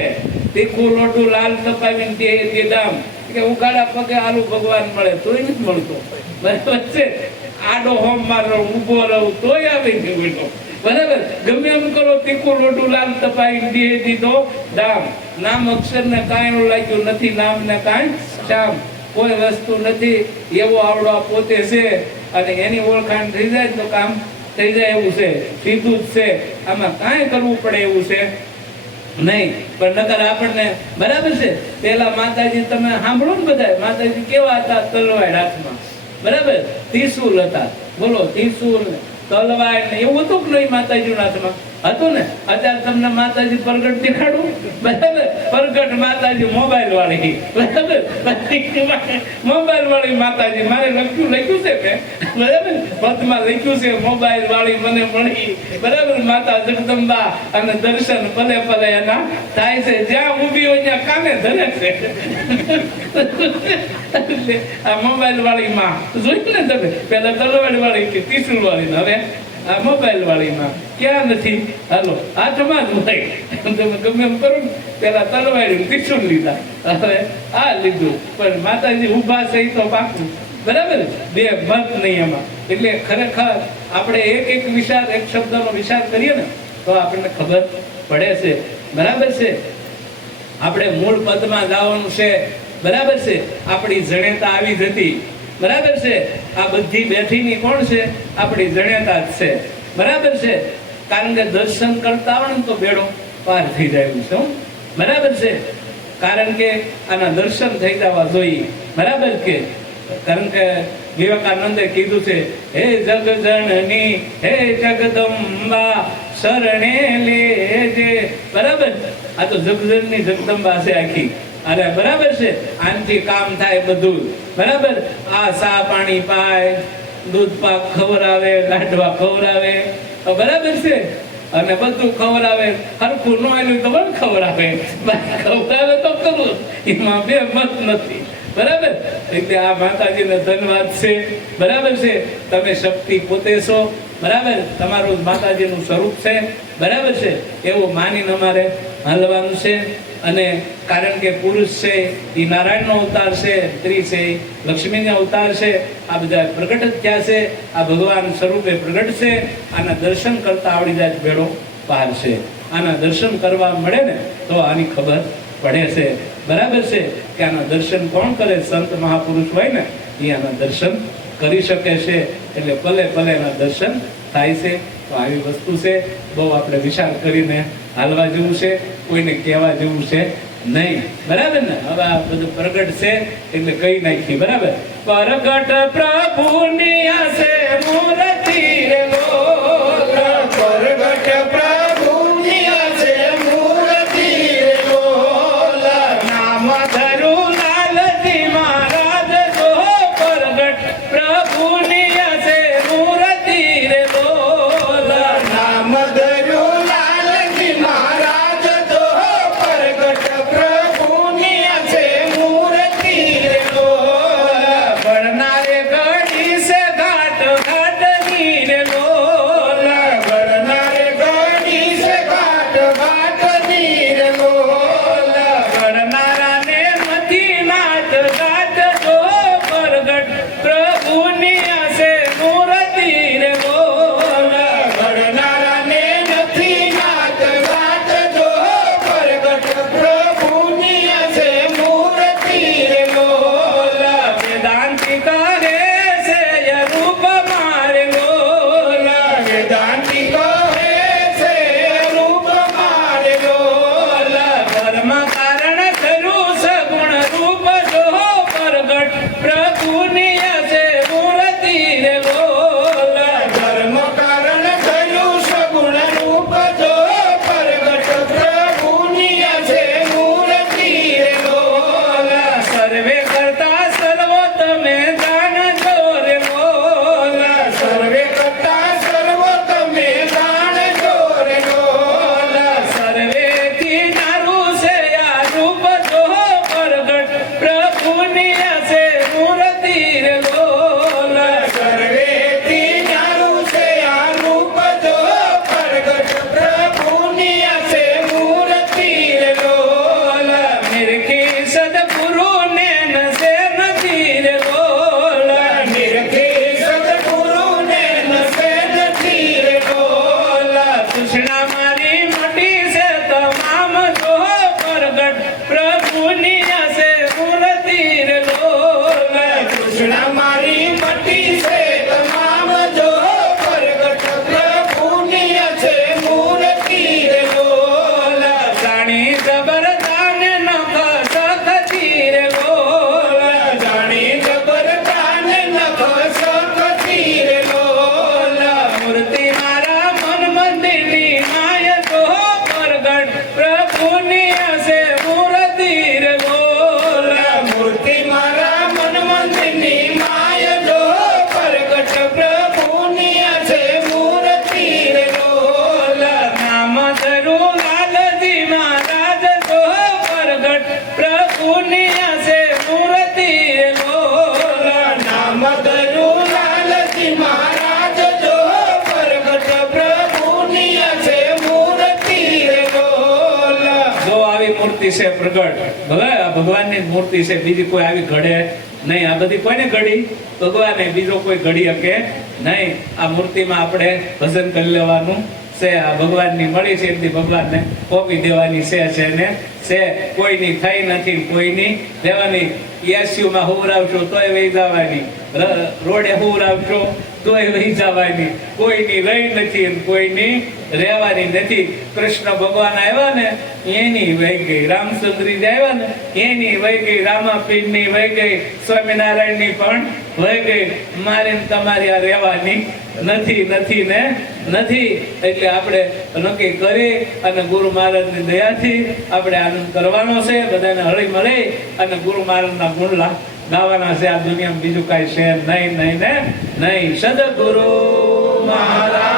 તીખું લોઢું લાલ તપાવીને દેહ દીધામ કે ઉગાડા પગે આલુ ભગવાન મળે તોય નથી મળતો, બરાબર છે. આડો હોમ મારો ઉભો રહું તોય આવે છે બેટો, બરાબર. ગમે એમ કરો, તીખું લોઢું લાલ તપાવી દે દીધો દામ. નામ અક્ષર ને કાંઈ નું લાગ્યું નથી, નામ ને કાંઈ શામ. કોઈ વસ્તુ નથી એવો આવડો આ પોતે છે, અને એની ઓળખાણ થઈ જાય તો કામ થઈ જાય એવું છે. સીધું જ છે, આમાં કાંઈ કરવું પડે એવું છે નહીં. પણ નકર આપણને, બરાબર છે. પેલા માતાજી તમે સાંભળો ને, બધા માતાજી કેવા હતા, તલવાર હાથમાં, બરાબર. ત્રિશુલ હતા, બોલો. ત્રિશુલ તલવાર ને એવું હતું કે નહીં માતાજીના હાથમાં હતું ને. અત્યારે તમને માતાજી પ્રગટ દેખાડું, બરાબર. પ્રગટ માતાજી મોબાઈલ વાળી, બરાબર. મોબાઈલ વાળી માતાજી મારે લખ્યું છે મેં, બરાબર. પદમાં લખ્યું છે મોબાઈલ વાળી મને મળી, બરાબર. માતા જગદંબા અને દર્શન પલે પલે એના થાય છે. જ્યાં ઊભી હોય ત્યાં કામે ધરે છે. આ મોબાઈલ વાળી માં જોયું ને તમે. પેલા તલવાર વાળી કે ત્રિશુલ વાળી, હવે આ મોબાઈલ વાળી માં ક્યાં નથી. હાલો હાથમાં જ હોય. તમે ગમે એમ કરો ને, પેલા તલવારી ત્રિશુલ લીધા, હવે આ લીધું. પણ માતાજી ઉભા છે તો પાકું, બરાબર. બે મત નહીં એમાં. એટલે ખરેખર આપણે એક એક વિચાર, એક શબ્દનો વિચાર કરીએ ને તો આપણને ખબર પડે છે, બરાબર છે. આપણે મૂળ પદમાં જવાનું છે, બરાબર છે. આપણી જણેતા આવી જ હતી, બરાબર છે. આ બધી બેઠીની કોણ છે? આપણી જણેતા જ છે, બરાબર છે. કારણ કે દર્શન કરતા આવડે ને તો બેડો પાર થઈ જાય એવું છે, બરાબર છે. કારણ કે આના દર્શન થઈ જવા જોઈએ, બરાબર. કે કારણ કે વિવેકાનંદે કીધું છે, હે જગજનની હે જગદંબા શરણે લેજે, બરાબર. આ તો જગજનની જગદંબા છે આખી, અરે બરાબર છે. આનથી કામ થાય બધું, બરાબર. આ સા પાણી પાય, દૂધ પાક ખવડાવે, લાડવા ખવડાવે, બરાબર છે. અને બધું ખવડાવે. હરખું ન આવ્યું તો પણ ખવડાવે, ખવડાવે તો કરવું, એમાં બે મત નથી, બરાબર. એટલે આ માતાજીને ધન્યવાદ છે, બરાબર છે. તમે શક્તિ પોતે છો, બરાબર. તમારું માતાજીનું સ્વરૂપ છે, બરાબર છે. એવું માનીને અમારે હાલવાનું છે. અને કારણ કે પુરુષ છે એ નારાયણનો અવતાર છે, સ્ત્રી છે લક્ષ્મીનો અવતાર છે. આ બધા પ્રગટ જ થયા છે, આ ભગવાન સ્વરૂપે પ્રગટ છે. આના દર્શન કરતા આવડી જાય ભેડો પાર છે. આના દર્શન કરવા મળે ને તો આની ખબર પડે છે, બરાબર છે. કે આના દર્શન કોણ કરે? સંત મહાપુરુષ હોય ને એ આના દર્શન કરી શકે છે. એટલે પલે પલે એના દર્શન થાય છે. તો આવી વસ્તુ છે, બહુ આપણે વિચાર કરીને હાલવા જેવું છે. કોઈને કહેવા જેવું છે નહીં. બરાબર ને? હવે આ બધું પ્રગટ છે એટલે કહી નાખી. બરાબર? પ્રગટ પ્રભુની આસે મૂર્તિ રે લોલ. પ્રગટ પ્રભુની આસે મૂર્તિ રે લોલ. નામ ધરું લાલજી મહારાજ જો પ્રગટ પ્રભુની આસે મૂર્તિ રે લોલ. નામ ધર્યું લાલજી મહારાજ તો પ્રગટ પ્રભુની આસે મૂર્તિ રે લોલ. બળનારે ઘડી છે ઘાટ ઘાટની રે લોલ. ગણનારે ગણી છે ઘાટ ઘાટની રે લોલ. ગણનારાને નથી નાટ ગાટ જો પ્રગટ પ્રભુની આસે મૂર્તિ રે લોલ. ગણનારાને નથી નાટ ઘાટ જો પ્રગટ પ્રભુની આસે મૂર્તિ રે લોલ. વેદાંતિ કહે છે રૂપ મારે લોલ. વેદાંતિ કહે છે રૂપ મારે લોલ. ધર્મ કારણ ખરું સગુણ રૂપ જો પ્રગટ પ્રભુની આસે મૂર્તિ રે લોલ. ધર્મ કારણ થયું સગુણ રૂપ જો પ્રગટ પ્રભુની આસે મૂર્તિ રે લોલ. સર્વે કરતા સર્વોત્તમે જાણજો રે લોલ. સર્વે કરતા સર્વોત્તમે જાણજો રે લોલ. સર્વેથી નારું છે આ રૂપ જો પ્રગટ પ્રભુની આસે મૂર્તિ રે લોલ. સર્વેથી ન્યારું છે આ રૂપ જો પ્રગટ પ્રભુની આસે મૂર્તિ રે લોલ. નિરખી સદગુરુ ને નસે નથી રે લોલ. નિરખી સદગુરુને નસે નથી રે લોલ. તૃષ્ણા મારી મટી છે તમામ જો પ્રગટ પ્રભુની આસે મૂર્તિ રે લોલ. કૃષ્ણ મારી મટી છે તમામ જો પ્રગટ પ્રભુની આસે મૂર્તિ રે લોલ. જાણી જબરદાન નખ સખતી રે લોલ. જાણી જબરદાન નખ સખતી રે લોલ. મૂર્તિ મારા મન મંદિરની માય જો પ્રગટ પ્રભુની આસે મૂર્તિ રે લોલ. મૂર્તિ મારા મન મંદિરની માય જો પ્રગટ પ્રભુની આસે મૂર્તિ રે લોલ. નામ ધરું લાલજી મહારાજ જો પ્રગટ પ્રભુની આસે મૂર્તિ રે લોલ. નામ ધર્યું લાલજી મહારાજ જો પ્રગટ પ્રભુની આસે મૂર્તિ રે લોલ. જો આવી મૂર્તિ છે પ્રગટ ભગવાનની જ મૂર્તિ છે, બીજી કોઈ આવી ઘડે નહીં. આ બધી કોઈને ઘડી? ભગવાને. બીજો કોઈ ઘડી શકે નહીં. આ મૂર્તિમાં આપણે ભજન કરી લેવાનું છે. આ ભગવાનની મળી છે એમથી ભગવાનને કોપી દેવાની છે ને છે. કોઈની થઈ નથી, કોઈની દેવાની. એસીયુમાં હુવરાવશો તોય વહી જવાની, રોડે હુવરાવશો તોય વહી જવાની. કોઈની રહી નથી અને કોઈની રહેવાની નથી. કૃષ્ણ ભગવાન આવ્યા ને એની વહી ગઈ, રામચંદ્રજી આવ્યા ને એની વહી ગઈ, રામાપીરની વહી ગઈ, સ્વામિનારાયણની પણ વહી ગઈ. મારે ને તમારી આ રહેવાની નથી નથી ને નથી. એટલે આપણે નક્કી કરી અને ગુરુ મહારાજની દયાથી આપણે આનંદ કરવાનો છે. બધાને હળી મળી અને ગુરુ મહારાજના ગુણ ગાવાના છે. આ દુનિયામાં બીજું કાંઈ છે નહીં નહીં ને નહીં. સદગુરુ મહારાજ